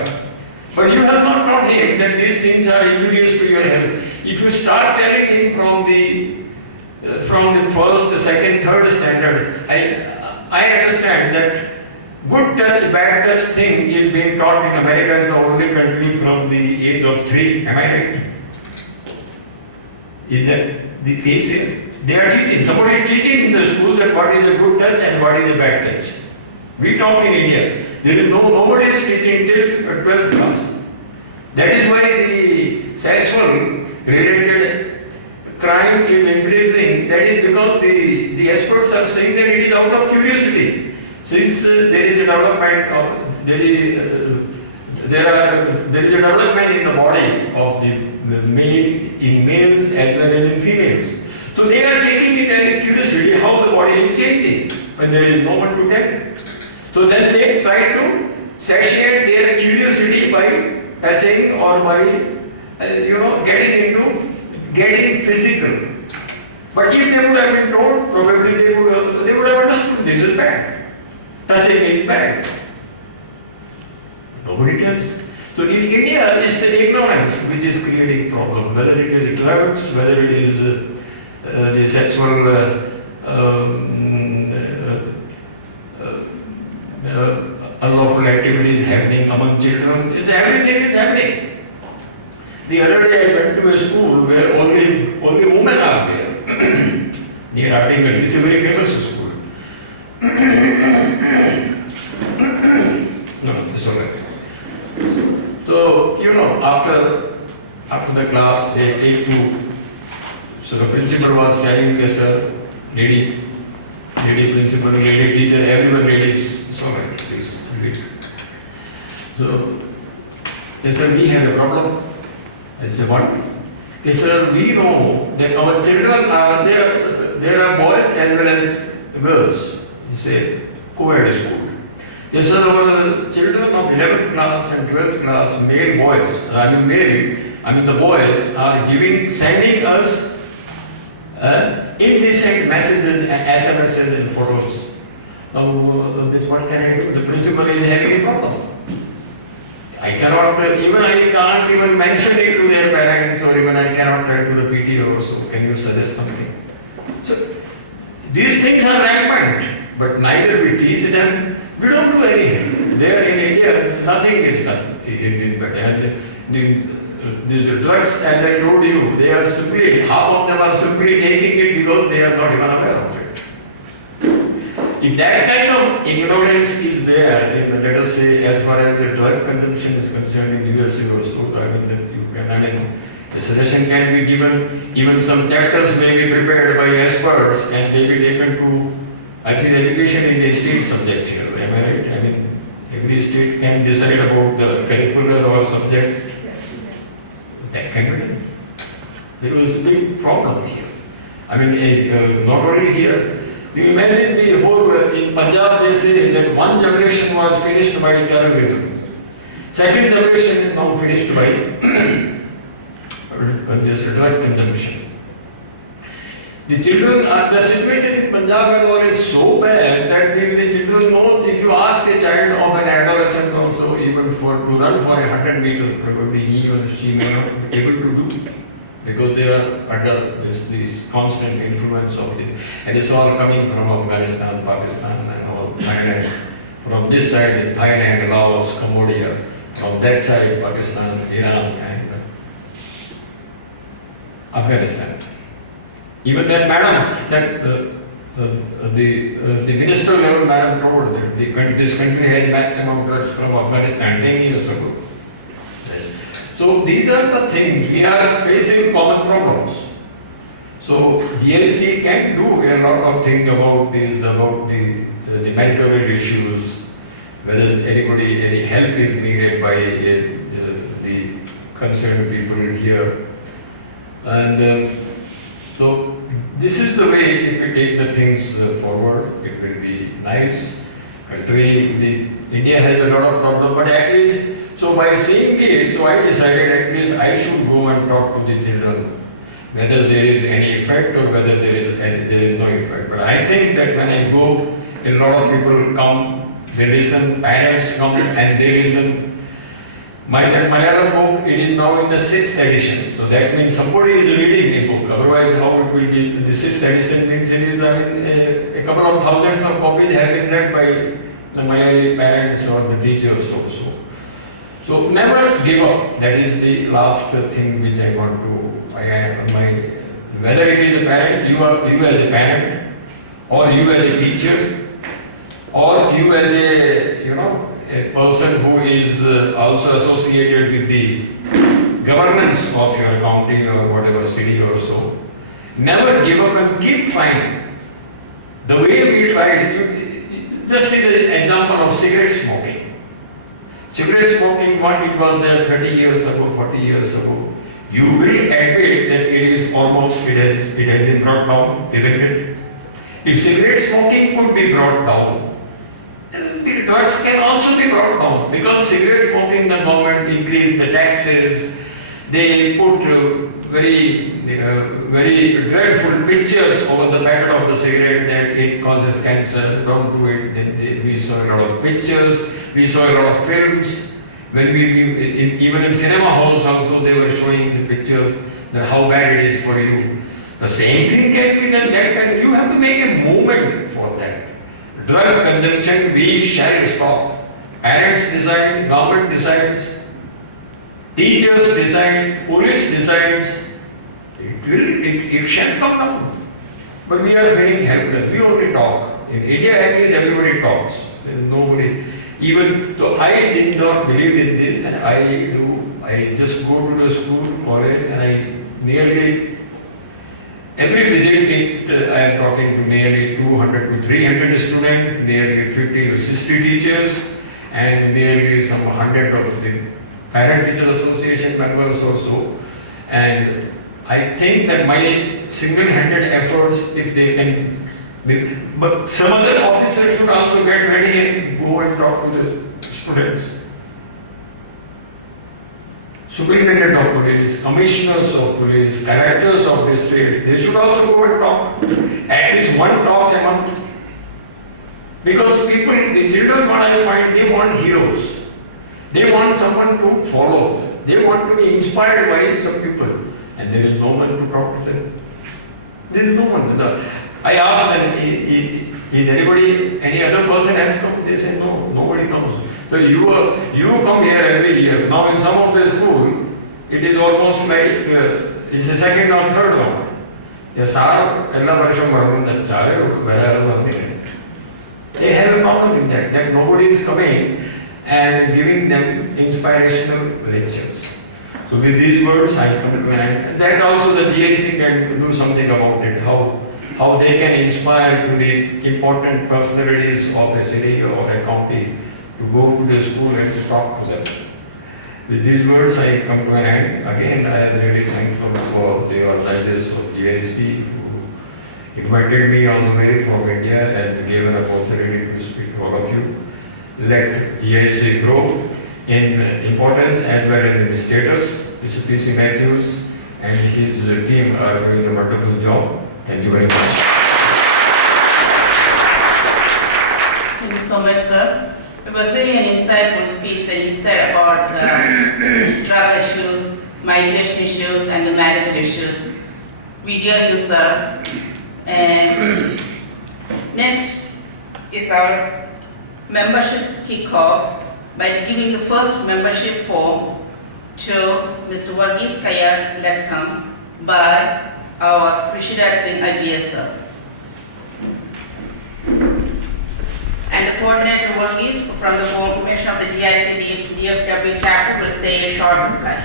But you have not taught him that these things are injurious to your health. If you start telling him from the first, second, third standard, I understand that good touch, bad touch thing is being taught in America, the only country, from the age of 3. Am I right? Is that the case here? They are teaching. Somebody is teaching in the school that what is a good touch and what is a bad touch. We talk in India. There is nobody is teaching till 12th class. That is why the sexual related crime is increasing. That is because the experts are saying that it is out of curiosity. Since there is a development of there is a development in the body of the male in males as well as in females. So they are taking it as a curiosity how the body is changing when there is no one to tell. So then they try to satiate their curiosity by touching or by getting physical. But if they would have been told, probably they would have understood this is bad. Touching is bad. Nobody tells. So in India, it's the ignorance which is creating problem. Whether it is drugs, whether it is the sexual unlawful activities happening among children, everything is happening. The other day I went to a school where only women are there. Near Artingal, it's a very famous school. No, it's all right. So, after the class, they take to. So the principal was telling me, sir, lady principal, lady teacher, everyone ladies. So right, please read. So, they said, we have a problem. I said, what? They said, we know that our children there are boys as well as girls. It's a co-ed school. They said, our children of 11th class and 12th class, male boys, the boys are sending us indecent messages and SMSs and photos. Now, what can I do? The principal is having a problem. I cannot, even I can't even mention it to their parents, or even I cannot tell to the PTO, so can you suggest something? So these things are rampant, but neither we teach them, we don't do anything. There in India, nothing is done in this matter. And these drugs, as I told you, they are simply, half of them are simply taking it because they are not even aware of it. If that kind of ignorance is there, in, let us say, as far as the drug consumption is concerned in USA or so, I mean, that you can, I mean, the suggestion can be given, even some chapters may be prepared by experts and they be taken to, I think education is a state subject here, am I right? I mean, every state can decide about the curricular or subject. That can be done. There was a big problem here. I mean, not only here. You imagine the whole, in Punjab they say that one generation was finished by terrorism. Second generation is now finished by this drug consumption. The children, the situation in Punjab is so bad that the children know, if you ask a child of an adolescent also, even to run for 100 meters, probably he or she may not be able to do, because they are under this constant influence of this. And it's all coming from Afghanistan, Pakistan and all, Thailand. From this side, Thailand, Laos, Cambodia. From that side, Pakistan, Iran and Afghanistan. Even that madam, that the minister level madam told that this country had maximum drugs from Afghanistan 10 years ago. So these are the things, we are facing common problems. So GLC can do a lot of things about this, about the mental health issues, whether any help is needed by the concerned people here. And so this is the way, if we take the things forward, it will be nice. India has a lot of problems, but at least, so by seeing it, so I decided at least I should go and talk to the children, whether there is any effect or whether there is no effect. But I think that when I go, a lot of people come, they listen, parents come and they listen. My Malayalam book, it is now in the 6th edition. So that means somebody is reading a book. Otherwise, how it will be? The 6th edition means it is, I mean, a couple of thousands of copies have been read by the Malayali parents or the teachers also. So never give up. That is the last thing which I want to, whether it is a parent, you as a parent, or you as a teacher, or you as a person who is also associated with the governance of your county or whatever city or so. Never give up and keep trying. The way we tried, just see the example of cigarette smoking. Cigarette smoking, what it was there 30 years ago, 40 years ago, you will admit that it is almost, it has been brought down, isn't it? If cigarette smoking could be brought down, the drugs can also be brought down, because cigarette smoking, the government increased the taxes, they put very dreadful pictures over the packet of the cigarette that it causes cancer, don't do it. Then we saw a lot of pictures, we saw a lot of films. When even in cinema halls also they were showing the pictures that how bad it is for you. The same thing can be done, and you have to make a movement for that. Drug consumption, we shall stop. Parents decide, government decides, teachers decide, police decides. It shall come down. But we are very helpless. We only talk. In India, at least everybody talks. There is nobody. Even so, I did not believe in this, and I just go to the school, college, and I nearly every visit, I am talking to nearly 200 to 300 students, nearly 50 to 60 teachers, and nearly some 100 of the Parent Teachers Association members also. And I think that my single-handed efforts, if they can, but some other officers should also get ready and go and talk to the students. Superintendent of police, commissioners of police, directors of the state, they should also go and talk. At least one talk a month. Because people, the children, what I find, they want heroes. They want someone to follow. They want to be inspired by some people. And there is no one to talk to them. There is no one. I asked them, is anybody, any other person has come? They say, no, nobody knows. So you come here every year. Now in some of the school, it is almost like it's the second or third round. Yes, they have a problem with that nobody is coming and giving them inspirational lectures. So with these words, I come to an end. That also the GIC can do something about it, how they can inspire to the important personalities of a city or a county to go to the school and to talk to them. With these words, I come to an end. Again, I am really thankful for the organizers of GIC who invited me all the way from India and gave an opportunity to speak to all of you. Let GIC grow in importance as well as in status. Mr. P.C. Matthews and his team are doing a wonderful job. Thank you very much. Thank you so much, sir. It was really an insightful speech that you said about the drug issues, migration issues, and the medical issues. We hear you, sir. And next is our membership kickoff by giving the first membership form to Mr. Varghese Kayat Lekham by our Rishi Raj Singh IPS, sir. And the coordinator Varghese from the formation of the GIC DFW chapter will say a short reply.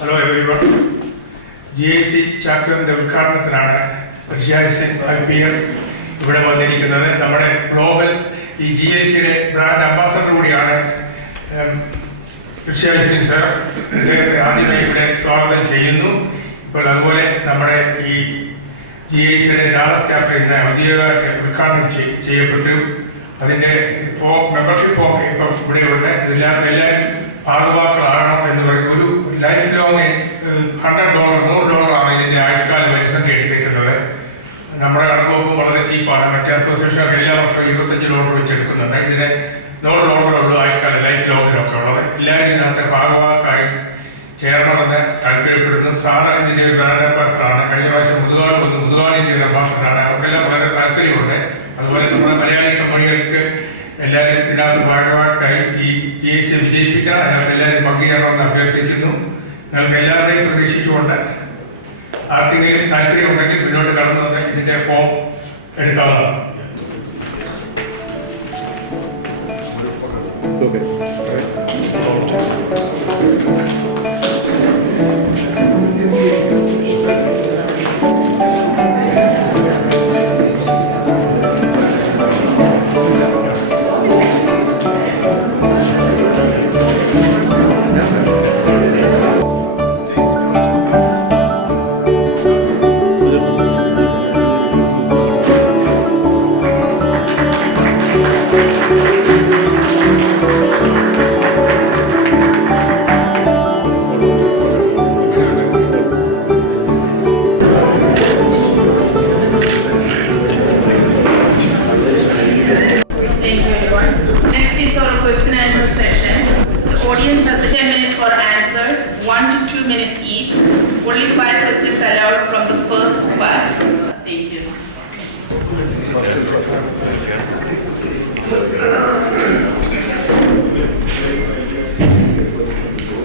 Hello everyone. GIC chapter ഉദ്ഘാടനത്തിനാണ് Rishi Raj Singh IPS ഇവിടെ വന്നിരിക്കുന്നത്. നമ്മുടെ global ഈ GICയുടെ brand ambassador കൂടിയാണ് Rishi Raj Singh sir. അദ്ദേഹത്തെ ആദ്യമായി ഇവിടെ സ്വാഗതം ചെയ്യുന്നു. ഇപ്പോൾ അതുപോലെ നമ്മുടെ ഈ GICയുടെ ഡാലസ് ചാപ്റ്റർ ഇന്ന് ഔദ്യോഗികമായിട്ട് ഉദ്ഘാടനം ചെയ്യപ്പെട്ടു. അതിന്റെ മെമ്പർഷിപ്പ് ഫോം ഇപ്പം ഇവിടെയുണ്ട്. ഇതിനകത്ത് എല്ലാവരും ഭാഗവാക്കുകളാകണം എന്ന് പറയും. ഒരു ലൈഫ് ലോങ് $100 $100 ഇതിന്റെ ആഴ്ചക്കാല ലൈസൻസ് എടുത്തിട്ടുള്ളത്. നമ്മുടെ കണക്ക് വളരെ ചീപ്പാണ്. മറ്റേ അസോസിയേഷനൊക്കെ എല്ലാ വർഷവും $25 വെച്ചെടുക്കുന്നുണ്ട്. ഇതിന് $100 ഉള്ളൂ ആഴ്ചക്കാല ലൈഫ് ലോങ്ങിനൊക്കെ ഉള്ളത്. എല്ലാവരും ഇതിനകത്ത് ഭാഗവാക്കായി ചേരണമെന്ന് താല്പര്യപ്പെടുന്നു. സാറ് ഇതിന്റെ ഒരു ബ്രാൻഡ് അംബാസഡറാണ്. കഴിഞ്ഞ പ്രാവശ്യം മുതുകാളിന്റെ ഒരു അംബാസഡറാണ്. അവർക്കെല്ലാം വളരെ താല്പര്യമുണ്ട്. അതുപോലെ നമ്മുടെ മലയാളി കമ്പനികൾക്ക് എല്ലാവരും ഇതിനകത്ത് ഭാഗവാക്കായി ഈ GIC വിജയിപ്പിക്കാൻ അതിനകത്ത് എല്ലാവരും പങ്കുചേരണമെന്ന് അഭ്യർത്ഥിക്കുന്നു. നിങ്ങൾക്ക് എല്ലാവരുടെയും പ്രതീക്ഷിച്ചുകൊണ്ട് ആർക്കെങ്കിലും താല്പര്യം ഉണ്ടെങ്കിൽ മുന്നോട്ട് കടന്നു വന്ന് ഇതിന്റെ ഫോം എടുക്കാവുന്നതാണ്.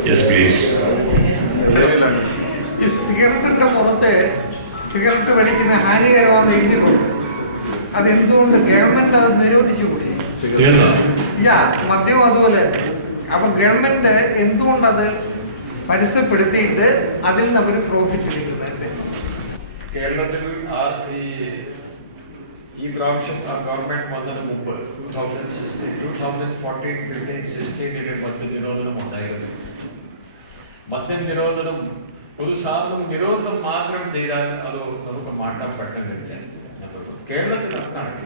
Yes, please. ഈ സിഗരറ്റിന്റെ പുറത്ത് സിഗരറ്റ് വലിക്കുന്ന ഹാനികരമാണെന്ന് എഴുതിയിട്ടുണ്ട്. അതെന്തുകൊണ്ട് ഗവൺമെന്റ് അത് നിരോധിച്ചുകൂടി? ഇല്ല, മദ്യം അതുപോലെ. അപ്പൊ ഗവൺമെന്റ് എന്തുകൊണ്ടത് പരസ്യപ്പെടുത്തിയിട്ട് അതിൽ നിന്ന് അവർ പ്രോഫിറ്റ് എടുക്കുന്നുണ്ട്? കേരളത്തിൽ ഈ പ്രാവശ്യം ഗവൺമെന്റ് വന്നതിന് മുമ്പ് 2014-15-16 മദ്യ നിരോധനം ഉണ്ടായിരുന്നു. മദ്യം നിരോധനം ഒരു സാധനം നിരോധനം മാത്രം ചെയ്താൽ അതൊക്കെ മാറ്റാൻ പറ്റുന്നില്ല. കേരളത്തിൽ അതാണ്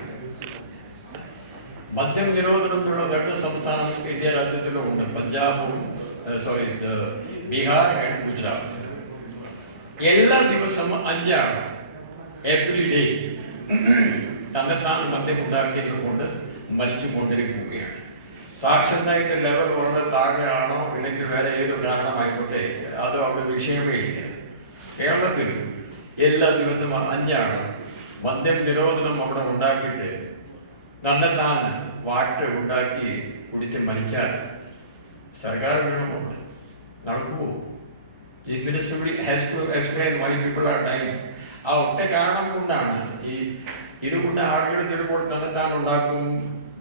മദ്യം നിരോധനത്തിലുള്ള 2 സംസ്ഥാനം ഇന്ത്യ രാജ്യത്തിലും ഉണ്ട്. പഞ്ചാബും ബീഹാർ ആൻഡ് ഗുജറാത്ത്. എല്ലാ ദിവസവും 5 ആണ് എവറി ഡേ തന്നെത്താൻ മദ്യം ഉണ്ടാക്കിയത് കൊണ്ട് മരിച്ചു കൊണ്ടിരിക്കുകയാണ്. സാക്ഷരതായിട്ട് ലെവൽ വളരെ താഴെയാണോ ഇല്ലെങ്കിൽ വേറെ ഏത് കാരണമായിക്കോട്ടെ അത് അവിടെ വിഷയമേ ഇല്ല. കേരളത്തിൽ എല്ലാ ദിവസവും 5 ആണ് മദ്യം നിരോധനം അവിടെ ഉണ്ടാക്കിയിട്ട് തന്നെത്താൻ വാട്ട് ഉണ്ടാക്കി കുടിച്ച് മരിച്ചാൽ സർക്കാർ വീണമുണ്ട് നടക്കുമോ? Chief minister has to explain why people are dying. ആ ഒറ്റ കാരണം കൊണ്ടാണ് ഇതുകൊണ്ട് ആളുകൾ ചിലപ്പോൾ തന്നെത്താൻ ഉണ്ടാക്കും.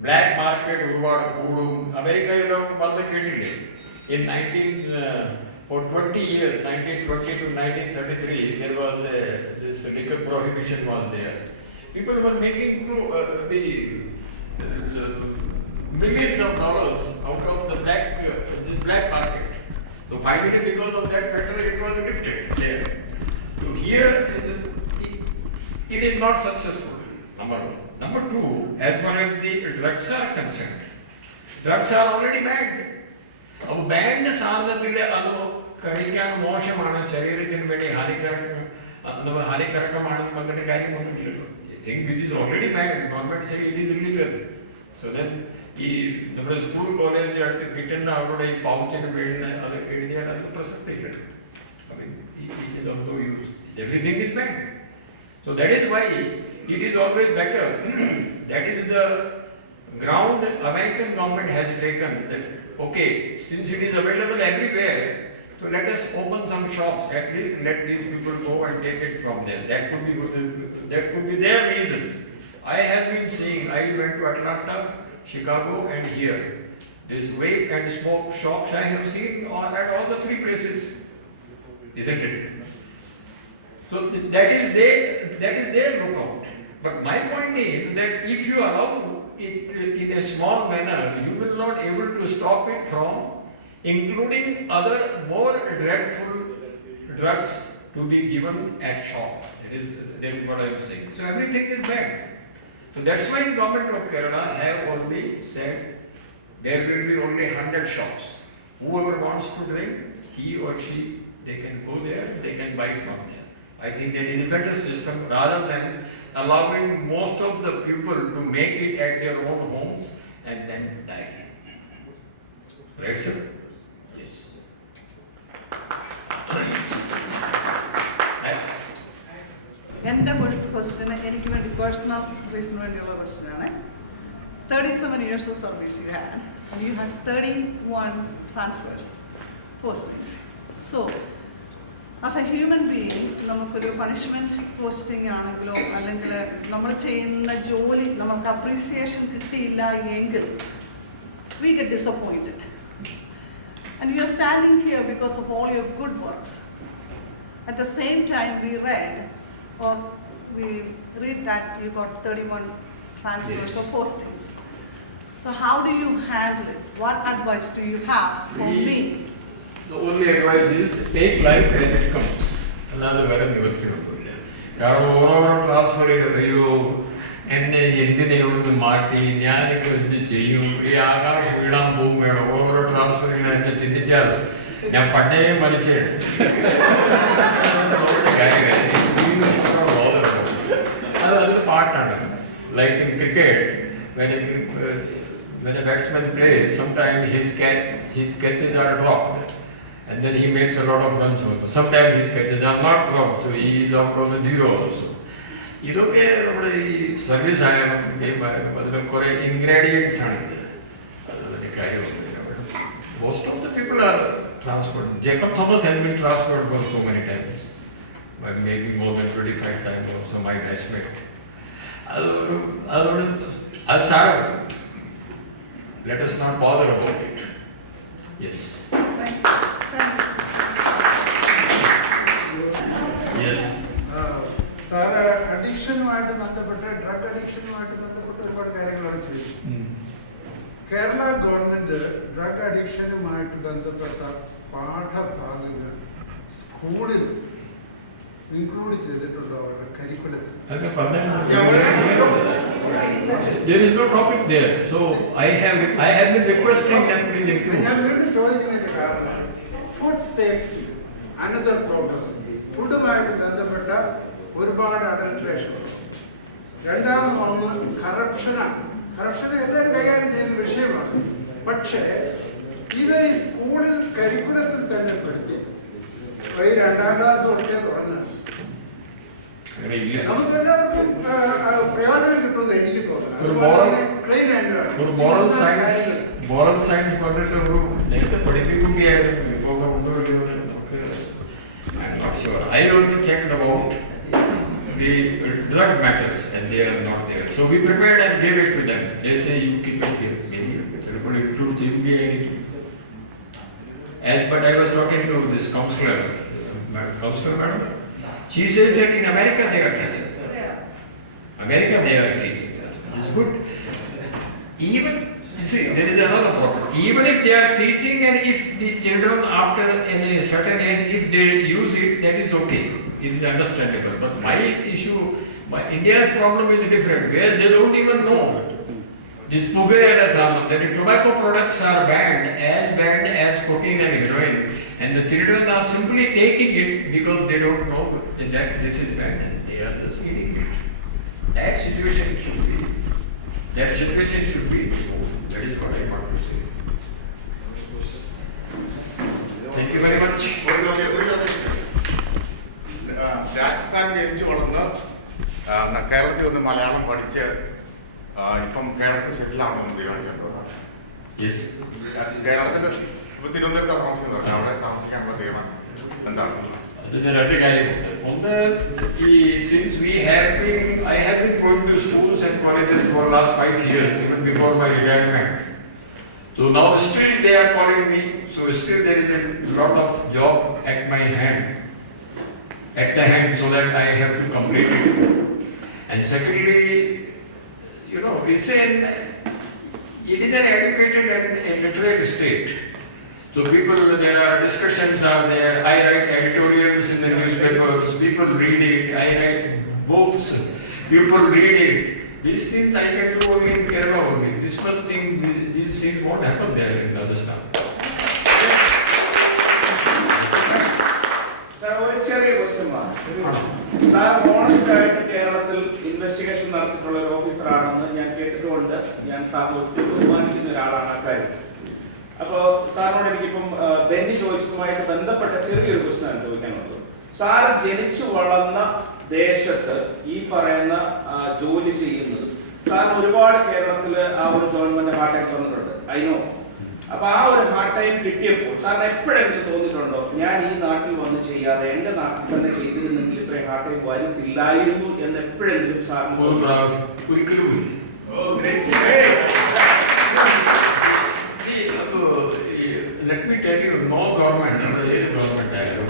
ബ്ലാക്ക് മാർക്കറ്റ് ഒരുപാട് കൂടും. അമേരിക്കയിലോ വന്ന് കേട്ടില്ലേ in 20 years 1920 to 1933 there was this liquor prohibition was there. People were making the millions of dollars out of the this black market. So finally because of that factor it was lifted there. So here it is not successful, number one. Number two, as far as the drugs are concerned, drugs are already banned. അപ്പോൾ band സാധനത്തിൽ അത് കഴിക്കാൻ മോശമാണ്, ശരീരത്തിന് വേണ്ടി ഹാനികരമാണെന്ന് പറഞ്ഞിട്ട് കാര്യം വന്നിട്ടില്ലല്ലോ. Think which is already banned. Government say it is illegal. So then ഈ നമ്മുടെ സ്കൂൾ കോളേജിന്റെ അടുത്ത് കിട്ടുന്ന അവരുടെ ഈ പൗച്ചിന് വീഴുന്ന അത് എഴുതിയാൽ അത് പ്രസക്തിയില്ല. Everything is banned. So that is why it is always better. That is the ground American government has taken. That okay, since it is available everywhere, so let us open some shops. At least let these people go and take it from them. That could be good. That could be their reasons. I have been seeing. I went to Atlanta, Chicago, and here. These vape and smoke shops I have seen at all the 3 places, isn't it? So that is their lookout. But my point is that if you allow it in a small manner, you will not able to stop it from including other more dreadful drugs to be given at shop. That is what I am saying. So everything is bad. So that's why the government of Kerala have already said there will be only 100 shops. Whoever wants to drink, he or she, they can go there, they can buy from there. I think that is a better system rather than allowing most of the people to make it at their own homes and then die. Right, sir? Yes. Next. എൻ്റെ ഒരു question എനിക്ക് വേണ്ടി personal reason വേണ്ടിയുള്ള ക്വസ്റ്റ്യനാണ്. 37 years of service you had, and you had 31 transfers, postings. So, as a human being, നമുക്കൊരു punishment posting ആണെങ്കിലോ അല്ലെങ്കിൽ നമ്മൾ ചെയ്യുന്ന ജോലി നമുക്ക് അപ്രീസിയേഷൻ കിട്ടിയില്ല എങ്കിൽ we get disappointed. And you are standing here because of all your good works. At the same time, we read that you got 31 transfers or postings. So how do you handle it? What advice do you have for me? The only advice is take life as it comes. അല്ലാതെ വേറെ നിവൃത്തിയൊന്നുമില്ല. കാരണം ഓരോ transfer ചെയ്യോ എന്നെ എന്തിനെ ഇവിടുന്ന് മാറ്റി ഞാനിപ്പോൾ എന്ത് ചെയ്യും, ഈ ആകാശം വീഴാൻ പോകും വേണം. ഓരോ ട്രാൻസ്ഫർ ചെയ്ത് എന്നെ ചിന്തിച്ചാൽ ഞാൻ പണ്ടേ മരിച്ചേ. അത് പാട്ടാണ്. Like in cricket, when a batsman plays, sometimes his catches are dropped. And then he makes a lot of runs also. Sometimes his catches are not dropped, so he is out of the zero also. ഇതൊക്കെ നമ്മുടെ ഈ service ആയാലും game ആയാലും അതിൽ കുറേ ingredients ആണ്. അതിൻ്റെ കാര്യം most of the people are transferred. Jacob Thomas has been transferred for so many times, maybe more than 25 times also, my batchmate. I'll start. Let us not bother about it. Yes. Yes. Sir അഡിക്ഷനുമായിട്ട് ബന്ധപ്പെട്ട് drug അഡിക്ഷനുമായിട്ട് ബന്ധപ്പെട്ട് ഒരുപാട് കാര്യങ്ങളാണ് ചെയ്തു. Kerala government drug അഡിക്ഷനുമായിട്ട് ബന്ധപ്പെട്ട പാഠഭാഗങ്ങൾ സ്കൂളിൽ include ചെയ്തിട്ടുണ്ടോ അവരുടെ കരിക്കുലത്തിൽ? There is no topic there, so I have been requesting them to include. ഞാൻ വീണ്ടും ചോദിക്കുന്നതിന്റെ കാരണം ഫുഡ് സേഫ്റ്റി, another problem. ഫുഡുമായിട്ട് ബന്ധപ്പെട്ട ഒരുപാട് അഡൾട്രേഷനുണ്ട്. രണ്ടാമതൊന്ന് കറപ്ഷനാണ്. കറപ്ഷനെ എല്ലാവരും കൈകാര്യം ചെയ്യുന്ന വിഷയമാണ്. പക്ഷേ ഇത് ഈ സ്കൂളിൽ കരിക്കുലത്തിൽ തന്നെ പെടുത്തി ഈ 2ാം ക്ലാസ് പഠിക്കാൻ തുടങ്ങുന്നത് നമുക്ക് എല്ലാവർക്കും പ്രയോജനം കിട്ടുമെന്ന് എനിക്ക് തോന്നുന്നു. മോറൽ സയൻസ് പറഞ്ഞിട്ട് ഒരു നേരത്തെ പഠിപ്പിക്കുകയായിരുന്നു. ഇപ്പോൾ I only checked about the drug matters and they are not there. So we prepared and gave it to them. They say you keep it here. Everybody includes MBA. And but I was talking to this counselor madam. She said that in America they are teaching. America they are teaching. It's good. Even you see, there is another problem. Even if they are teaching and if the children after a certain age, if they use it, that is okay. It is understandable. But my issue, India's problem is different, where they don't even know. This pugayada salmon, that tobacco products are banned as cocaine and heroin. And the children are simply taking it because they don't know that this is banned and they are just eating it. That situation should be That is what I want to say. Thank you very much. രാജസ്ഥാനിൽ ജനിച്ചു വളർന്ന് കേരളത്തിൽ ഒന്ന് മലയാളം പഠിച്ച് ഇപ്പം കേരളത്തിൽ സെറ്റിലാവണമെന്ന് തീരുമാനിച്ചിട്ടുണ്ടോ? കേരളത്തിന്റെ തിരുവനന്തപുരത്ത് താമസിക്കുന്നത് അവിടെ താമസിക്കാനുള്ള തീരുമാനം എന്താണ്? അതിന് രണ്ട് കാര്യമുണ്ട്. ഒന്ന്, since I have been going to schools and colleges for the last 5 years, even before my retirement. So now still they are calling me. So still there is a lot of job at the hand, so that I have to complete it. And secondly, it is an educated and a literate state. So there are discussions are there. I write editorials in the newspapers. People read it. I write books. People read it. These things I can do only in Kerala only. These things won't happen there in Rajasthan. Sir, one question. Sir, honest കേരളത്തിൽ investigation നടത്തിയിട്ടുള്ള ഒരു ഓഫീസറാണെന്ന് ഞാൻ കേട്ടിട്ടുണ്ട്. ഞാൻ സാറിന് ബഹുമാനിക്കുന്ന ഒരാളാണ് അക്കാര്യം. അപ്പോൾ സാറിനോട് എനിക്കിപ്പം ബെന്നി ചോദിച്ചതുമായിട്ട് ബന്ധപ്പെട്ട ചെറിയൊരു ക്വസ്റ്റ്യനാണ് ചോദിക്കാനുള്ളത്. സാർ ജനിച്ചു വളർന്ന ദേശത്ത് ഈ പറയുന്ന ജോലി ചെയ്യുന്നത് സാറിന് ഒരുപാട് കേരളത്തിൽ ആ ഒരു ഗവൺമെന്റ് ഹാർഡ് ടൈം തന്നിട്ടുണ്ട്, ഐ നോ. അപ്പൊ ആ ഒരു ഹാർഡ് ടൈം കിട്ടിയപ്പോൾ സാറിന് എപ്പോഴെങ്കിലും തോന്നിയിട്ടുണ്ടോ ഞാൻ ഈ നാട്ടിൽ വന്ന് ചെയ്യാതെ എന്റെ നാട്ടിൽ തന്നെ ചെയ്തിരുന്നെങ്കിൽ ഇത്രയും ഹാർഡ് ടൈം വരുത്തില്ലായിരുന്നു എന്ന് എപ്പോഴെങ്കിലും സാറിന് ഒരിക്കലും let me tell you, no government,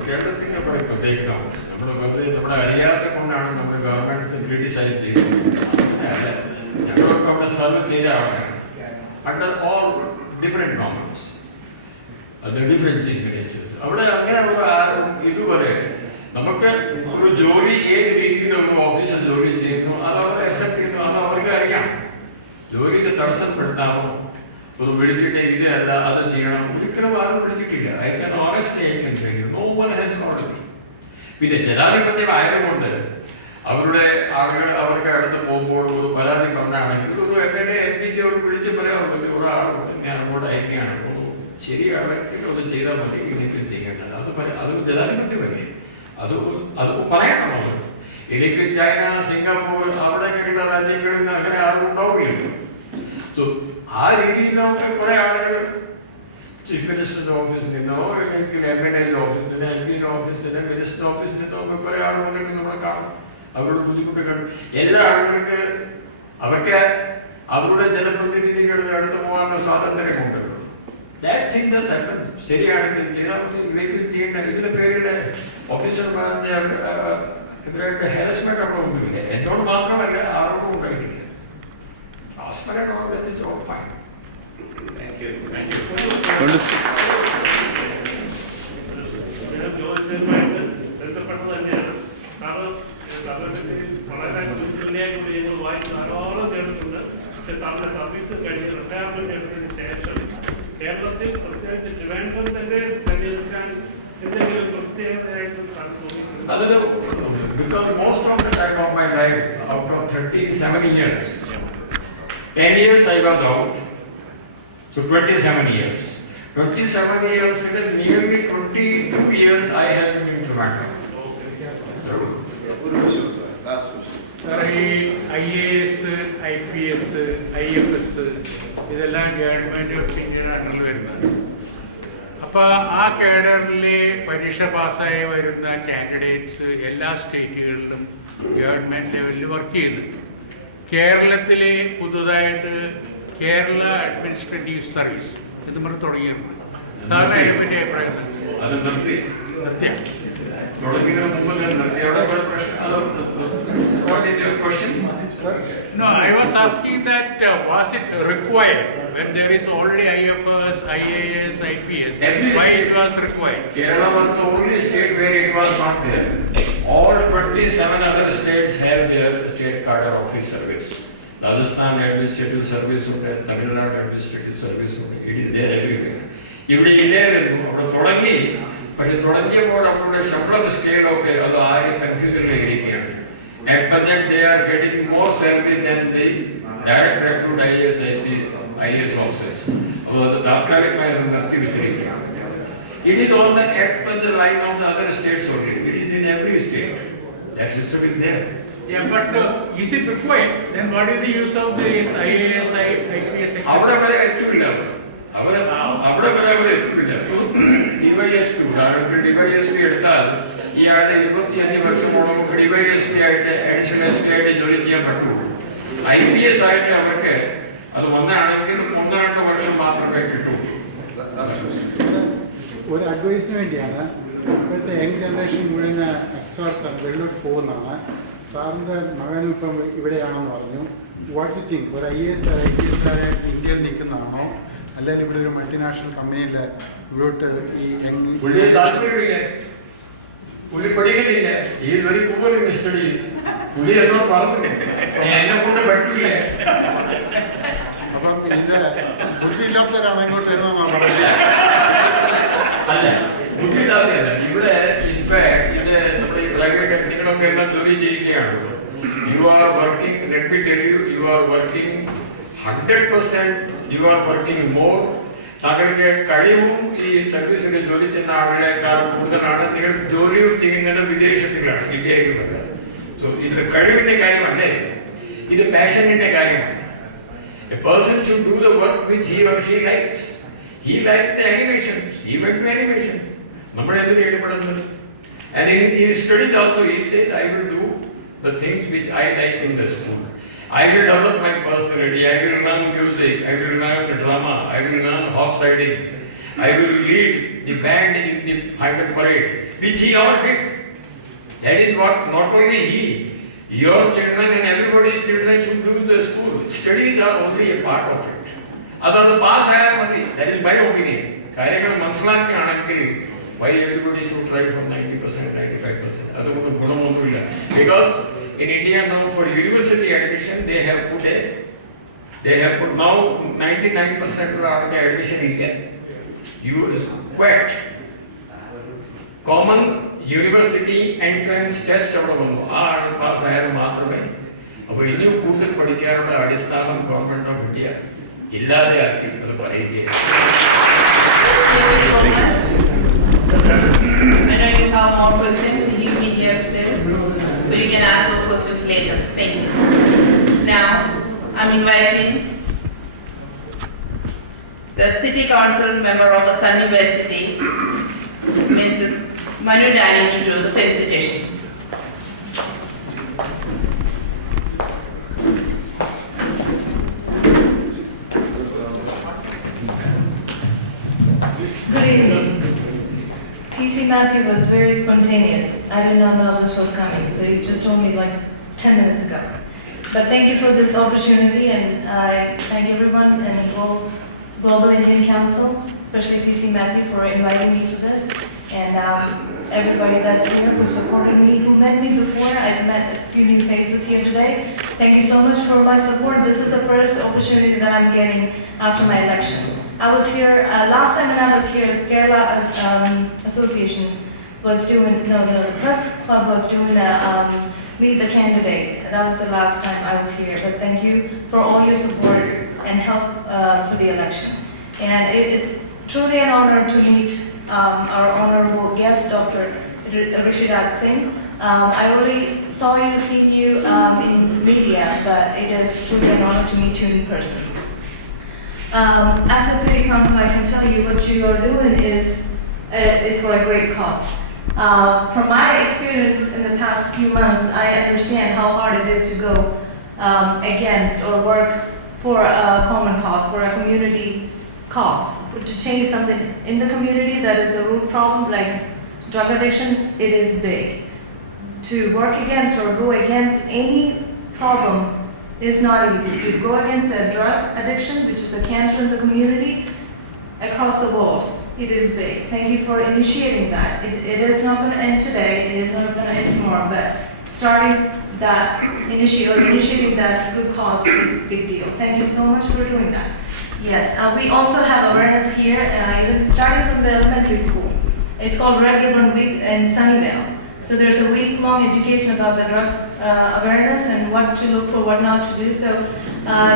കേരളത്തിന്റെ പ്രത്യേകതയാണ്. നമ്മുടെ അറിയാത്ത കൊണ്ടാണ് നമ്മൾ ഗവൺമെന്റ് ക്രിറ്റിസൈസ് ചെയ്യുന്നത്. ഞങ്ങളൊക്കെ അവിടെ സർവ് ചെയ്ത ആൾക്കാരാണ്. Under all different governments, different chief ministers. അവിടെ അങ്ങനെയുള്ള ആരും ഇതുപോലെ നമുക്ക് ഒരു ജോലി ഏത് രീതിയിൽ ഒരു ഓഫീസർ ജോലി ചെയ്യുന്നു അത് അവർ അക്സെപ്റ്റ് ചെയ്യുന്നു. അത് അവർക്ക് അറിയാം. ജോലിയിൽ തടസ്സപ്പെടുത്താമോ, ഒരു വിളിച്ചിട്ട് ഇത് അല്ല അത് ചെയ്യണം, ഒരിക്കലും ആരും വിളിച്ചിട്ടില്ല. I can honestly I can tell you, no one has called me. പിന്നെ ജനാധിപത്യം ആയതുകൊണ്ട് അവരുടെ ആളുകൾ അവർക്ക് അടുത്ത് പോകുമ്പോൾ ഒരു പരാതി പറഞ്ഞാണെങ്കിൽ ഒരു MLA MPയോട് വിളിച്ച് പറയാറുണ്ട്, ഒരാളുണ്ട് ഞാൻ അങ്ങോട്ട് അയക്കുകയാണ്, ശരിയാണ് അത് ചെയ്താൽ മതി, എനിക്ക് ചെയ്യേണ്ടത്. അത് ജനാധിപത്യമല്ലേ, അത് പറയണം. എനിക്ക് ചൈന, സിംഗപ്പൂർ അവിടെ കേട്ട രാജ്യങ്ങളിൽ നിന്ന് അങ്ങനെ ആരും ഉണ്ടാവുകയില്ല. ആ രീതിയിൽ നമുക്ക് കുറെ ആളുകൾ ചീഫ് മിനിസ്റ്ററുടെ ഓഫീസിൽ നിന്നോ അല്ലെങ്കിൽ MLA ഓഫീസിൽ നിന്ന്, MP ഓഫീസിൽ നിന്ന്, മിനിസ്റ്റർ ഓഫീസിൽ നിന്നോ കുറെ ആളുകളൊക്കെ നമ്മൾ കാണും. അവരോട് ബുദ്ധിമുട്ട് കാണും. എല്ലാ ആളുകൾക്ക് അവർക്ക് അവരുടെ ജനപ്രതിനിധികളുടെ അടുത്ത് പോകാനുള്ള സ്വാതന്ത്ര്യമുണ്ട്. ശരിയാണെങ്കിൽ ചെയ്താൽ ഇല്ലെങ്കിൽ ചെയ്യേണ്ട. ഇതിന്റെ പേരില് ഓഫീസർമാരുടെ എതിരായിട്ട് ഹാരസ്മെന്റ് ഒക്കെ ഒന്നുമില്ല. എന്നോട് മാത്രമല്ല, ആരോടും ഉണ്ടായിട്ടില്ല. ബന്ധപ്പെട്ടത് തന്നെയാണ്. കാരണം വളരെ മുന്നേറ്റം ഞങ്ങൾ വായിച്ച് ധാരാളം ചേർന്നിട്ടുണ്ട്. പക്ഷെ സാറിന്റെ സർവീസ് കഴിഞ്ഞ് റിട്ടയർമെന്റ് എടുത്തതിന് ശേഷം കേരളത്തിൽ പ്രത്യേകിച്ച് ട്രിവാൻഡ്രം തന്നെ തിരഞ്ഞെടുക്കാൻ എന്തെങ്കിലും പ്രത്യേകതയായിട്ട് തോന്നിയിട്ടുണ്ട്? Because most of the time of my life, out of 37 years, 10 years I was out, so 27 years. 27 years, nearly 22 years I have been in Toronto. ഈ IAS, IPS, IFS ഇതെല്ലാം ഗവൺമെൻറ് പിന്നീടാണ് വരുന്നത്. അപ്പോൾ ആ കേഡറിലെ പരീക്ഷ പാസ്സായി വരുന്ന കാൻഡിഡേറ്റ്സ് എല്ലാ സ്റ്റേറ്റുകളിലും ഗവൺമെൻറ് ലെവലിൽ വർക്ക് ചെയ്യുന്നുണ്ട്. കേരളത്തിൽ പുതുതായിട്ട് കേരള അഡ്മിനിസ്ട്രേറ്റീവ് സർവീസ് ഇത് നമ്മൾ തുടങ്ങിയിട്ടുണ്ട്. സാറിന് അതിനെപ്പറ്റി അഭിപ്രായം അത് നിർത്തി. No, I was asking that was it required when there is already IFS, IAS, IPS? Why it was required? Kerala was the only state where it was not there. All 27 other states have their state cadre office service. Rajasthan Administrative Service, Tamil Nadu Administrative Service, it is there everywhere. ഇവിടെ ഇല്ലായിരുന്നു. അവിടെ തുടങ്ങി, പക്ഷെ തുടങ്ങിയപ്പോൾ അവരുടെ ശമ്പളം സ്കെയിലൊക്കെ അത് ആരും കൺഫ്യൂഷനിലിരിക്കുകയാണ്. At present they are getting more salary than the direct recruit IAS officers. അപ്പോൾ അത് താൽക്കാലികമായി നിർത്തി വെച്ചിരിക്കുകയാണ്. It is on the line of the other states only. It is in every state. That system is there. Yeah, but is it required? Then what is the use of this IAS, IPS? അവിടെ വരെ എത്തില്ല. അവിടെ വരെ എത്തില്ല. DYSP ഉദാഹരണത്തിന് DYSP എടുത്താൽ ഇയാളുടെ 25 വർഷമോളം DYSP ആയിട്ട് അഡീഷണൽ SP ആയിട്ട് ജോലി ചെയ്യാൻ പറ്റുള്ളൂ. IPS ആയിട്ട് അവർക്ക് അത് വന്നാണെങ്കിൽ 1.5 വർഷം മാത്രമേ കിട്ടുള്ളൂ. ഒരു അഡ്വൈസിന് വേണ്ടിയാണ്. ഇപ്പോഴത്തെ യങ് ജനറേഷൻ മുഴുവൻ എക്സ്ട്രാ വെളിലോട്ട് പോകുന്നതാണ്. സാറിൻ്റെ മകനും ഇപ്പം ഇവിടെയാണെന്ന് പറഞ്ഞു. വാട്ട് യു തിങ്ക്, ഒരു IAS IPS ഇന്ത്യയിൽ നിൽക്കുന്നതാണോ, അല്ലെങ്കിൽ ഇവിടെ ഒരു മൾട്ടിനാഷണൽ കമ്പനിയിൽ ഇവിടോട്ട് ഈ യങ് പുള്ളി പഠിക്കുന്നില്ല. ഈ വെരി പൂർ ഇൻ സ്റ്റഡീസ്. പുള്ളി എന്നോട് പറഞ്ഞു എന്നെ കൊണ്ട് പറ്റില്ല. അപ്പം ഇത് ബുദ്ധിയില്ലാത്തവരാണ് ഇങ്ങോട്ട് വരുന്നതെന്നാണ് പറയുന്നത്. അല്ല, ബുദ്ധിയില്ലാത്തതല്ല. ഇവിടെ ഇൻഫാക്ട് ഇത് നമ്മുടെ ഈ ബ്ലാക്ക് ടെക്നിക്കലൊക്കെ എല്ലാം ജോലി ചെയ്യുകയാണല്ലോ. You are working, let me tell you, you are working 100%, you are working more. താങ്കൾക്ക് കഴിവും ഈ സർവീസിൽ ജോലി ചെയ്യുന്ന ആളുകളെക്കാൾ കൂടുതലാണ്. നിങ്ങൾ ജോലി ചെയ്യുന്നത് വിദേശത്തിലാണ്, ഇന്ത്യയിലുമല്ല. സോ ഇത് കഴിവിന്റെ കാര്യമല്ലേ, ഇത് പാഷനിന്റെ കാര്യമാണ്. A person should do the work which he or she likes. He liked the animation. He went to animation. നമ്മുടെ എന്തിനു ഏർപ്പെടുന്നത്? And in his studies also he said, I will do the things which I like in the school. I will develop my personality. I will learn music. I will learn drama. I will learn horse riding. I will lead the band in the final parade, which he all did. That is what not only he, your children and everybody's children should do in the school. Studies are only a part of it. അതൊന്ന് പാസ്സായാൽ മതി. That is my opinion. കാര്യങ്ങൾ മനസ്സിലാക്കുകയാണെങ്കിൽ why everybody should try from 90%, 95%. അതുകൊണ്ട് ഗുണമൊന്നുമില്ല. Because in India now for university admission they have put now 99% of the admission in India. You is quite common university entrance test അവിടെ വന്നു. ആ പാസ്സായാൽ മാത്രമേ. അപ്പോൾ ഇനിയും കൂടുതൽ പഠിക്കാനുള്ള അടിസ്ഥാനം ഗവൺമെന്റ് ഓഫ് ഇന്ത്യ ഇല്ലാതെയാക്കി അത് പറയുകയാണ്. I know you have more questions. He'll be here still, so you can ask those questions later. Thank you. Now, I'm inviting the City Council member of the Sun University, Mrs. Manu Dani, to do the felicitation. Good evening. PC Matthew was very spontaneous. I did not know this was coming, but he just told me like 10 minutes ago. But thank you for this opportunity, and I thank everyone in Global Indian Council, especially PC Matthew, for inviting me to this, and everybody that's here who supported me, who met me before. I've met a few new faces here today, Thank you so much for my support. This is the first opportunity that I'm getting after my election. I was here, last time when I was here, Kerala Association was doing, the press club was doing Meet the Candidate. That was the last time I was here. But thank you for all your support and help for the election. And it's truly an honor to meet our honorable guest, Dr. Rishi Raj Singh. I already saw you, seen you in media, but it is truly an honor to meet you in person. As a city council, I can tell you what you are doing is for a great cause. From my experience in the past few months, I understand how hard it is to go against or work for a common cause, for a community cause, to change something in the community that is a root problem like drug addiction. It is big. To work against or go against any problem is not easy. To go against a drug addiction, which is a cancer in the community across the world, it is big. Thank you for initiating that. It is not going to end today, it is not going to end tomorrow, but starting that, initiating that good cause is a big deal. Thank you so much for doing that. Yes, we also have awareness here, even starting from the elementary school. It's called Red Ribbon Week in Sunnyvale. So there's a week-long education about the drug awareness and what to look for, what not to do. So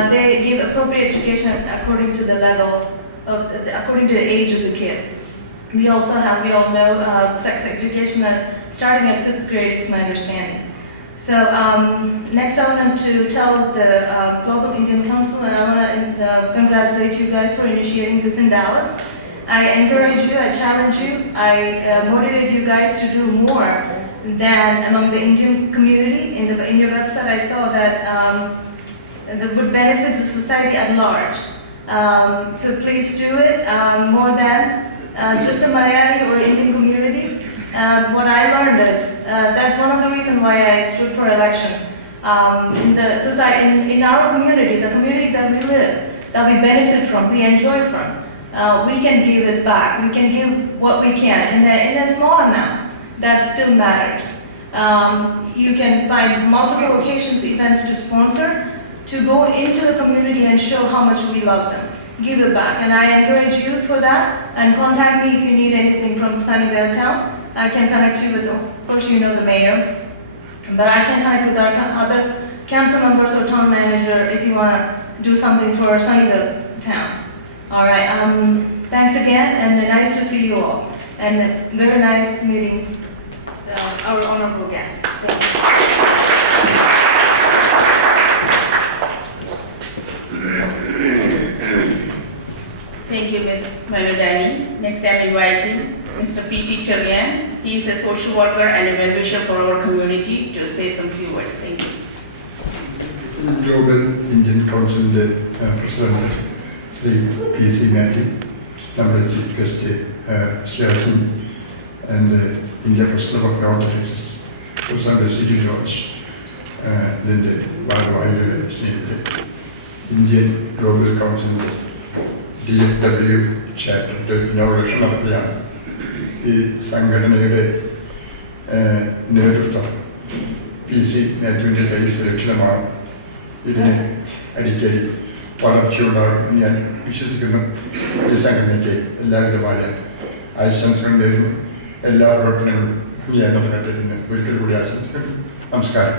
they give appropriate education according to the level according to the age of the kid. We also have, we all know, sex education starting at 5th grade is my understanding. So next I want to tell the Global Indian Council, and I want to congratulate you guys for initiating this in Dallas. I encourage you, I challenge you, I motivate you guys to do more than among the Indian community. In your website I saw that that would benefit the society at large. So please do it more than just the Malayali or Indian community. What I learned is that's one of the reasons why I stood for election. In the society, in our community, the community that we live, that we benefit from, we enjoy from, we can give it back. We can give what we can in a small amount. That still matters. You can find multiple occasions, events to sponsor, to go into the community and show how much we love them. Give it back. And I encourage you for that. And contact me if you need anything from Sunnyvale Town. I can connect you with, of course you know the mayor, but I can connect with our other council members or town manager if you want to do something for Sunnyvale Town. All right, thanks again, and nice to see you all. And very nice meeting our honorable guest. Thank you. Thank you, Ms. Manudani. Next, I'm inviting Mr. P.T. Cherian. He is a social worker and a well-wisher for our community to say some few words. Thank you. Global Indian Council President Sri P.C. Matthew, our Chief Guest Raj Singh, and India President of Roundtables, Professor Rishi Raj, then the Indian Global Council DFW chapter inauguration നടക്കുകയാണ്. ഈ സംഘടനയുടെ നേതൃത്വം PC മാത്യുവിൻ്റെ കയ്യിൽ സുരക്ഷിതമാണ്. ഇതിന് അടിക്കടി വളർച്ചയുണ്ടാകും ഞാൻ വിശ്വസിക്കുന്നു. ഈ സംഘടനയ്ക്ക് എല്ലാവിധമായ ആശംസകൾ നേരുന്നു. എല്ലാ പ്രവർത്തനങ്ങളും ഭംഗിയാക്കപ്പെടട്ടെ എന്ന് ഒരിക്കൽ കൂടി ആശംസിക്കുന്നു. നമസ്കാരം.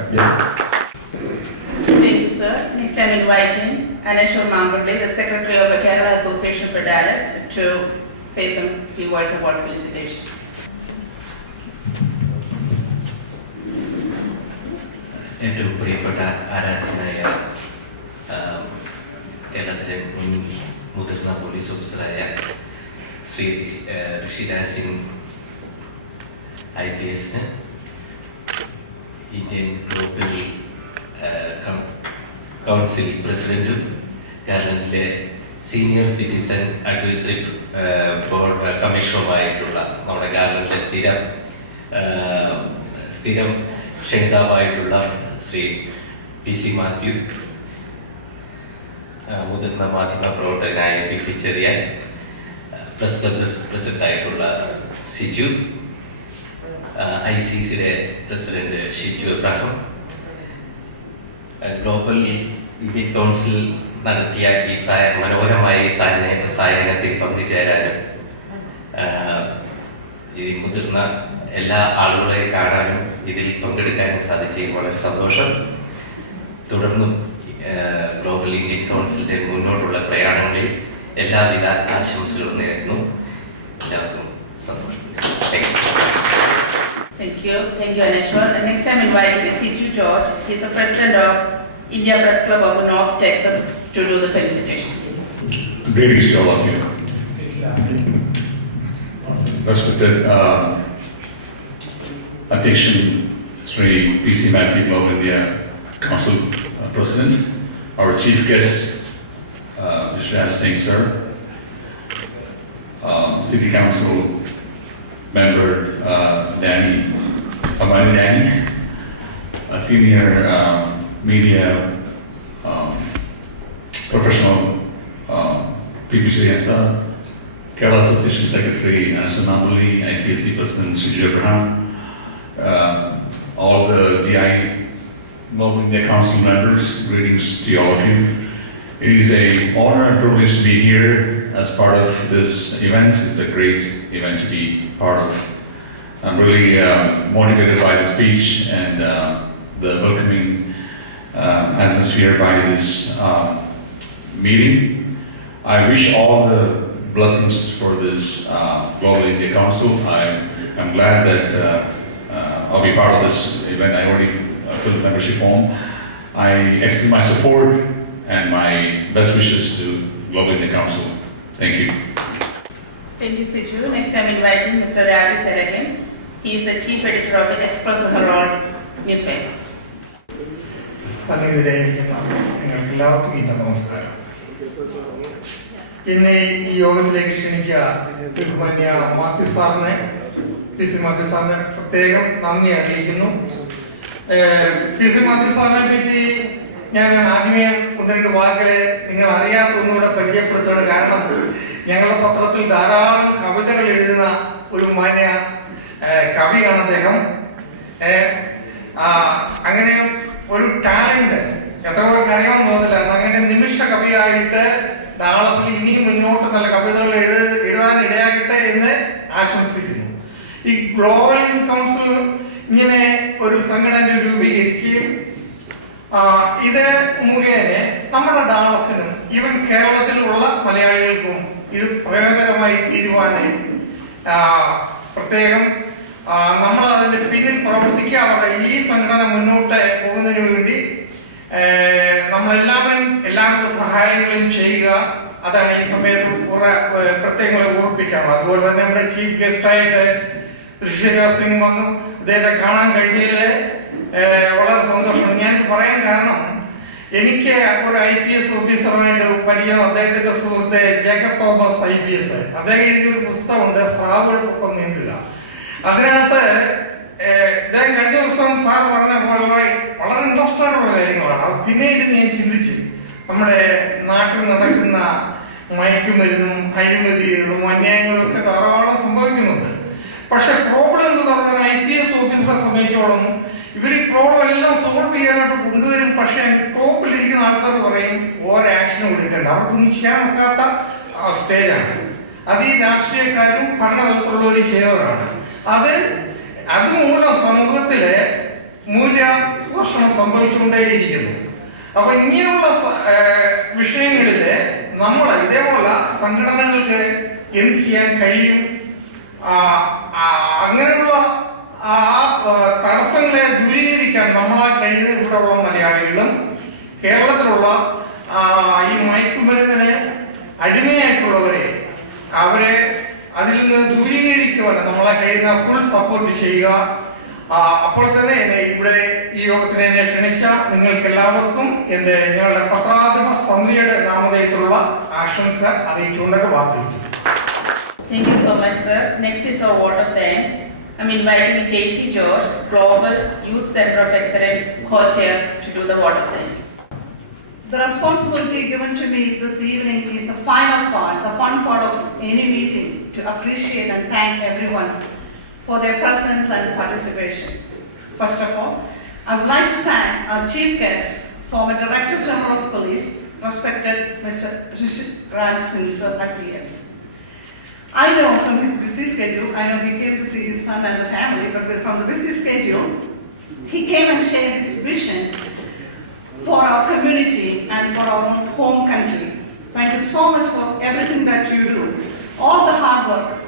Thank you, sir. Next, I'm inviting Aneshwar Mambale, the Secretary of the Kerala Association for Dallas, to say some few words about felicitation. എൻ്റെ പ്രിയപ്പെട്ട ആരാധനായ കേരളത്തിലെ മുൻ മുതിർന്ന പോലീസ് ഓഫീസറായ Shri Rishi Raj Singh IPS, Indian global council പ്രസിഡന്റും കേരളത്തിലെ സീനിയർ സിറ്റിസൺ അഡ്വൈസറി ബോർഡ് കമ്മീഷണറുമായിട്ടുള്ള നമ്മുടെ കേരളത്തിലെ സ്ഥിരം ക്ഷണിതാവായിട്ടുള്ള ശ്രീ PC മാത്യു, മുതിർന്ന മാധ്യമ പ്രവർത്തകനായ P.T. ചെറിയാൻ, പ്രസ് ക്ലബ് പ്രസിഡന്റായിട്ടുള്ള സിജു, ICCയുടെ president Shiju Abraham, global Indian council നടത്തിയ ഈ മനോഹരമായ ഈ സായാഹ്നത്തിൽ പങ്കുചേരാനും ഈ മുതിർന്ന എല്ലാ ആളുകളെ കാണാനും ഇതിൽ പങ്കെടുക്കാനും സാധിച്ചതിൽ വളരെ സന്തോഷം. തുടർന്നും ഗ്ലോബൽ ഇന്ത്യൻ കൗൺസിലിന്റെ മുന്നോട്ടുള്ള പ്രയാണങ്ങളിൽ എല്ലാവിധ ആശംസകളും നേരുന്നു. എല്ലാവർക്കും സന്തോഷം. Thank you, Aneshwar. And next I'm inviting C2 George. He's the president of India Press Club of North Texas to do the felicitation. Greetings to all of you. Respected Addiction Sri PC Matthew Global India Council President, our chief guest, Rishi Raj Singh sir, City Council member Danny, a senior media professional PPC sir, Kerala Association Secretary Anasan Nambuli, ICSC President Sri Abraham, all the DI Global India Council members, greetings to all of you. It is an honor and privilege to be here as part of this event. It's a great event to be part of. I'm really motivated by the speech and the welcoming atmosphere by this meeting. I wish all the blessings for this Global India Council. I'm glad that I'll be part of this event. I already filled the membership form. I extend my support and my best wishes to Global India Council. Thank you. Thank you, Sichu. Next I'm inviting Mr. Raj Singh. He is the chief editor of the Express Herald newspaper. എല്ലാവർക്കും ഇന്ന് നമസ്കാരം. ഇന്ന് ഈ യോഗത്തിലേക്ക് ക്ഷണിച്ച ബഹുമാന്യ മാത്യു സാറിനെ പ്രത്യേകം നന്ദി അറിയിക്കുന്നു. PC മാത്യു സാറിനെ പറ്റി ഞാൻ ആദ്യമേ ഒന്ന് രണ്ട് വാക്കുകളെ നിങ്ങൾ അറിയാത്തൊന്നുകൂടെ പരിചയപ്പെടുത്തുകയാണ്. കാരണം ഞങ്ങളുടെ പത്രത്തിൽ ധാരാളം കവിതകൾ എഴുതുന്ന ഒരു മാന്യ കവിയാണ് അദ്ദേഹം. അങ്ങനെ ഒരു ടാലന്റ് എത്ര പേർക്ക് അറിയാമെന്ന് തോന്നില്ല. അങ്ങനെ നിമിഷ കവിയായിട്ട് ഡാളസിൽ ഇനിയും മുന്നോട്ട് നല്ല കവിതകൾ എഴുതാൻ ഇടയാകട്ടെ എന്ന് ആശംസിക്കുന്നു. ഈ ഗ്ലോബൽ കൗൺസിൽ ഇങ്ങനെ ഒരു സംഘടന രൂപീകരിക്കുകയും ഇത് മുഖേന നമ്മുടെ ഡാളസിനും ഈവൻ കേരളത്തിലുള്ള മലയാളികൾക്കും ഇത് പ്രയോജനമായി തീരുവാനായി പ്രത്യേകം നമ്മൾ അതിന്റെ പിന്നിൽ പ്രവർത്തിക്കാതെ ഈ സംഘടന മുന്നോട്ട് പോകുന്നതിന് വേണ്ടി നമ്മളെല്ലാവരും എല്ലാവിധ സഹായങ്ങളും ചെയ്യുക. അതാണ് ഈ സമയത്ത് പ്രത്യേകമായി ഓർപ്പിക്കാറുള്ളത്. അതുപോലെ തന്നെ നമ്മുടെ ചീഫ് ഗസ്റ്റായിട്ട് ഋഷി രാജ് സിംഗ് വന്നു. അദ്ദേഹത്തെ കാണാൻ കഴിഞ്ഞതിൽ വളരെ സന്തോഷം. ഞാൻ പറയാൻ കാരണം എനിക്ക് ഒരു IPS ഓഫീസറുമായിട്ട് പരിചയം അദ്ദേഹത്തിന്റെ സുഹൃത്ത് ജേക്കബ് തോമസ് IPS. അദ്ദേഹം എഴുതിയൊരു പുസ്തകമുണ്ട്, സ്രാവുകൾക്കൊപ്പം നീന്തുക. അതിനകത്ത് അദ്ദേഹം കഴിഞ്ഞ ദിവസം സാർ പറഞ്ഞ പോലെ വളരെ ഇൻട്രസ്റ്റ് ആയിട്ടുള്ള കാര്യങ്ങളാണ്. അത് പിന്നെ ഇരുന്ന് ഞാൻ ചിന്തിച്ചു. നമ്മുടെ നാട്ടിൽ നടക്കുന്ന മയക്കുമരുന്നും അഴിമതികളും അന്യായങ്ങളും ഒക്കെ ധാരാളം സംഭവിക്കുന്നുണ്ട്. പക്ഷെ പ്രോബ്ലം എന്ന് പറഞ്ഞാൽ IPS ഓഫീസറെ സംബന്ധിച്ചോളം ഇവർ ഈ പ്രോബ്ലം എല്ലാം സോൾവ് ചെയ്യാനായിട്ട് കൊണ്ടുവരും. പക്ഷെ ടോപ്പിലിരിക്കുന്ന ആൾക്കാർ പറയും ഓരോ ആക്ഷനും എടുക്കേണ്ട, അവർക്കൊന്നും ചെയ്യാൻ ഒക്കാത്ത സ്റ്റേജാണ്. അത് ഈ രാഷ്ട്രീയക്കാരും ഭരണതലത്തിലുള്ളവരും ചെയ്യുന്നവരാണ്. അതുമൂലം സമൂഹത്തിലെ മൂല്യസ്പർശനം സംഭവിച്ചുകൊണ്ടേയിരിക്കുന്നു. അപ്പൊ ഇങ്ങനെയുള്ള വിഷയങ്ങളില് നമ്മൾ ഇതേപോലെ സംഘടനകൾക്ക് എന്ത് ചെയ്യാൻ കഴിയും? അങ്ങനെയുള്ള തടസ്സങ്ങളെ ദൂരീകരിക്കാൻ നമ്മളാൽ കഴിയുന്ന ഇവിടെയുള്ള മലയാളികളും കേരളത്തിലുള്ള ഈ മയക്കുമരുന്നിന് അടിമയായിട്ടുള്ളവരെ അവരെ അതിൽ നിന്ന് ദൂരീകരിക്കുവാൻ നമ്മളെ കഴിയുന്ന ഫുൾ സപ്പോർട്ട് ചെയ്യുക. അപ്പോൾ തന്നെ എന്നെ ഇവിടെ ഈ യോഗത്തിന് എന്നെ ക്ഷണിച്ച നിങ്ങൾക്ക് എല്ലാവർക്കും ഞങ്ങളുടെ പത്രാധിപ സമിതിയുടെ നാമധേയത്തിലുള്ള ആശംസ അറിയിച്ചുകൊണ്ടൊക്കെ വാർത്തയിക്കും. Thank you so much, sir. Next is a word of thanks. I'm inviting JC George, Global Youth Center of Excellence co-chair, to do the word of thanks. The responsibility given to me this evening is the final part, the fun part of any meeting, to appreciate and thank everyone for their presence and participation. First of all, I would like to thank our chief guest former Director General of Police, respected Mr. Rishi Raj Singh IPS. I know from his busy schedule, I know he came to see his son and the family, but from the busy schedule, he came and shared his vision for our community and for our home country. Thank you so much for everything that you do, all the hard work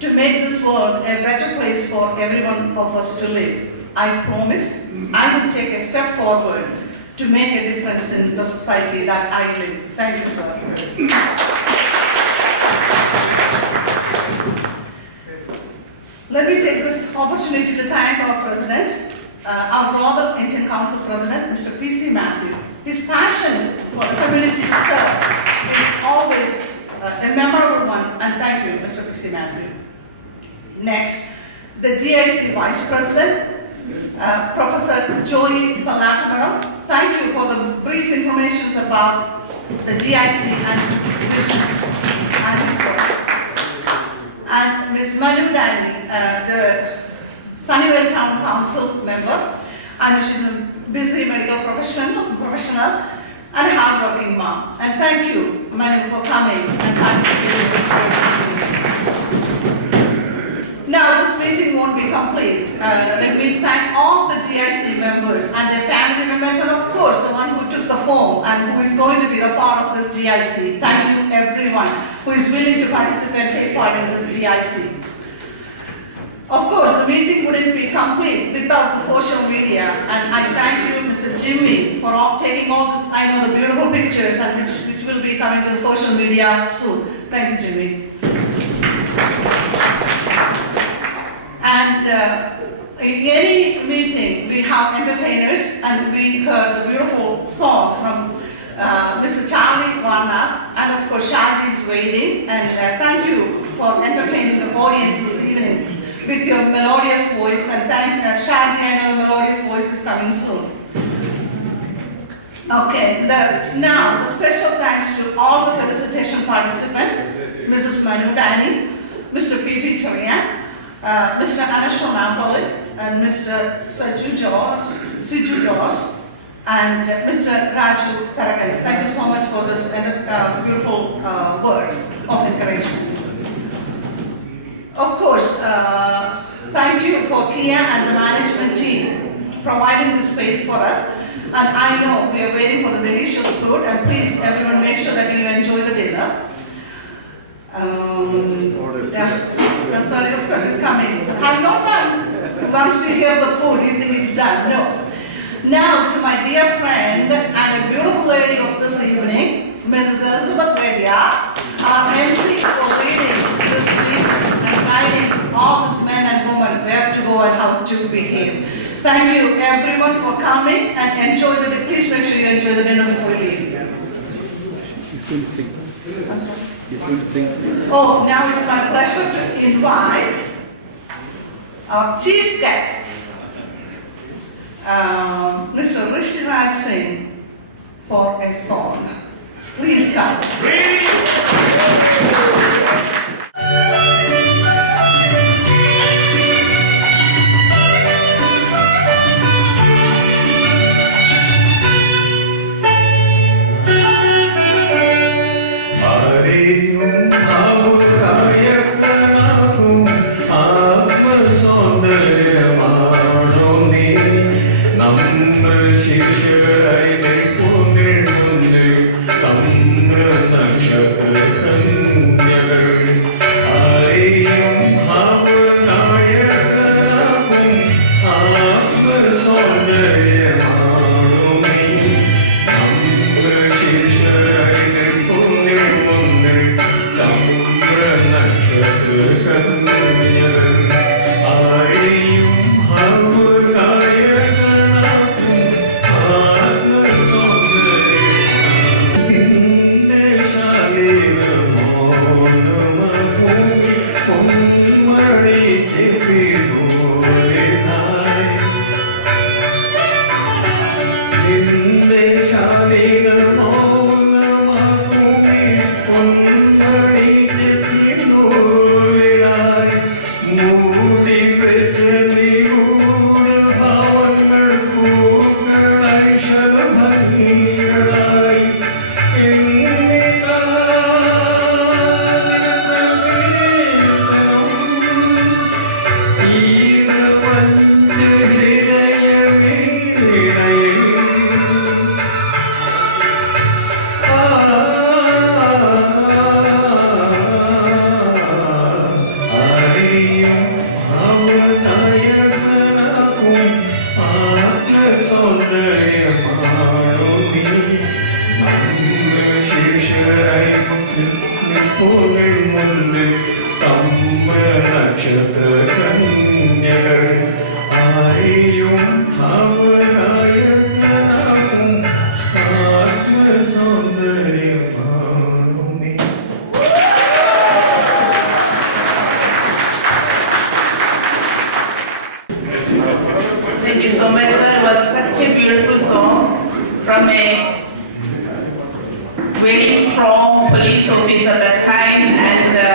to make this world a better place for every one of us to live. I promise I will take a step forward to make a difference in the society that I live. Thank you, sir. Let me take this opportunity to thank our President, our Global Indian Council President, Mr. P.C. Matthew. His passion for the community to serve is always a memorable one, and thank you, Mr. P.C. Matthew. Next, the GIC Vice President, Professor Joey Palatamaro. Thank you for the brief information about the GIC and his vision and his work. And Ms. Manu Dani, the Sunnyvale Town Council member, and she's a busy medical professional and a hardworking mom. And thank you, Manu, for coming and participating in this meeting. Now, this meeting won't be complete. Let me thank all the GIC members and their family members, and of course, the one who took the form and who is going to be the part of this GIC. Thank you, everyone who is willing to participate and take part in this GIC. Of course, the meeting wouldn't be complete without the social media, and I thank you, Mr. Jimmy, for taking all this, I know, the beautiful pictures, and which will be coming to social media soon. Thank you, Jimmy. And in any meeting, we have entertainers, and we heard the beautiful song from Mr. Charlie Warner, and of course, Shaji is waiting, and thank you for entertaining the audience this evening with your melodious voice, and thank Shaji, I know the melodious voice is coming soon. Okay, now the special thanks to all the felicitation participants, Mrs. Manu Dani, Mr. P.P. Charian, Mr. Anashwa Napoli, and Mr. Siju George, and Mr. Raju Taragan. Thank you so much for this beautiful words of encouragement. Of course, thank you for Kia and the management team providing this space for us. And I know we are waiting for the delicious food, and please everyone make sure that you enjoy the dinner. I'm sorry, of course it's coming. I'm not done. Once you hear the food, you think it's done. No. Now to my dear friend and a beautiful lady of this evening, Mrs. Elizabeth Redya, our MC for leading this meeting and guiding all these men and women where to go and how to behave. Thank you everyone for coming, and enjoy the dinner. Please make sure you enjoy the dinner before we leave. He's going to sing. I'm sorry? He's going to sing. Oh, now it's my pleasure to invite our chief guest, Mr. Rishi Raj Singh, for a song. Please come. Namra പുകൾ മുന്നിൽ തമ്മ നക്ഷത്ര കന്യകൾ ആരെയും അവരായനാകും ആത്മസൗന്ദര്യമാണു നീ. Thank you so much, sir. It was such a beautiful song from a very strong police officer that time, and the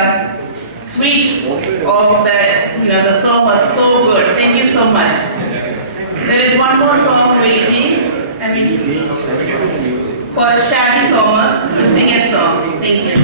sweet of the song was so good. Thank you so much. There is one more song waiting. For Shadi Thomas to sing a song. Thank you.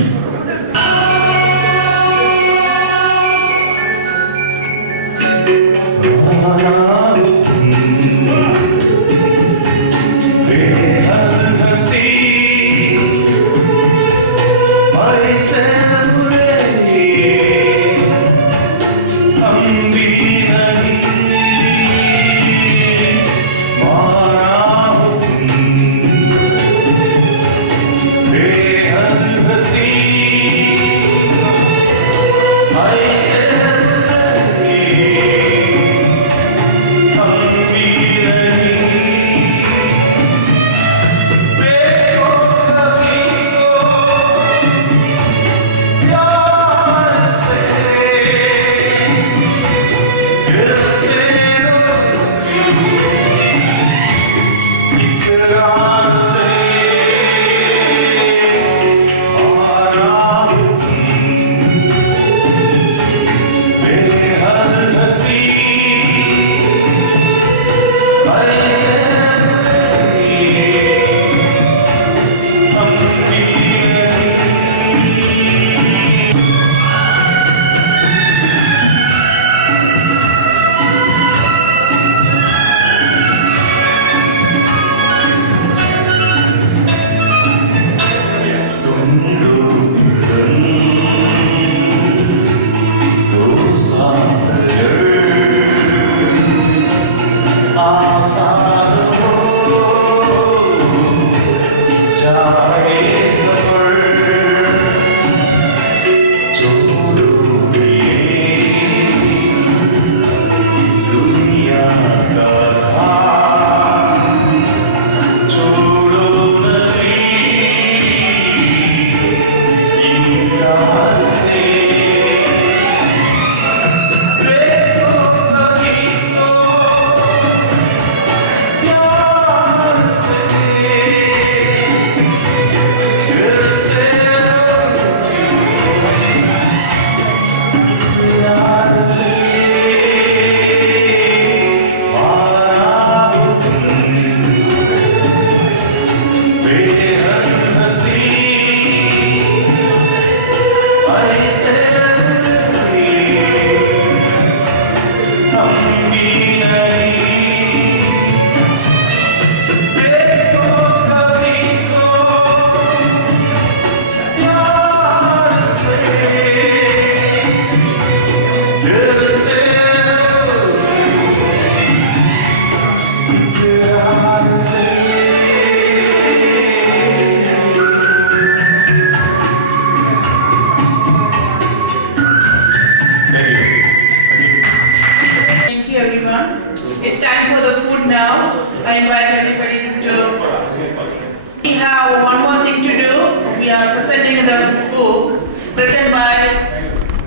Written by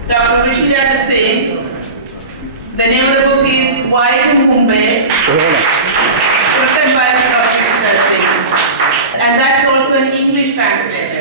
Dr. Rishi Raj Singh. The name of the book is Why to Mumbai, written by Dr. Rishi Raj Singh. And that's also an English translation.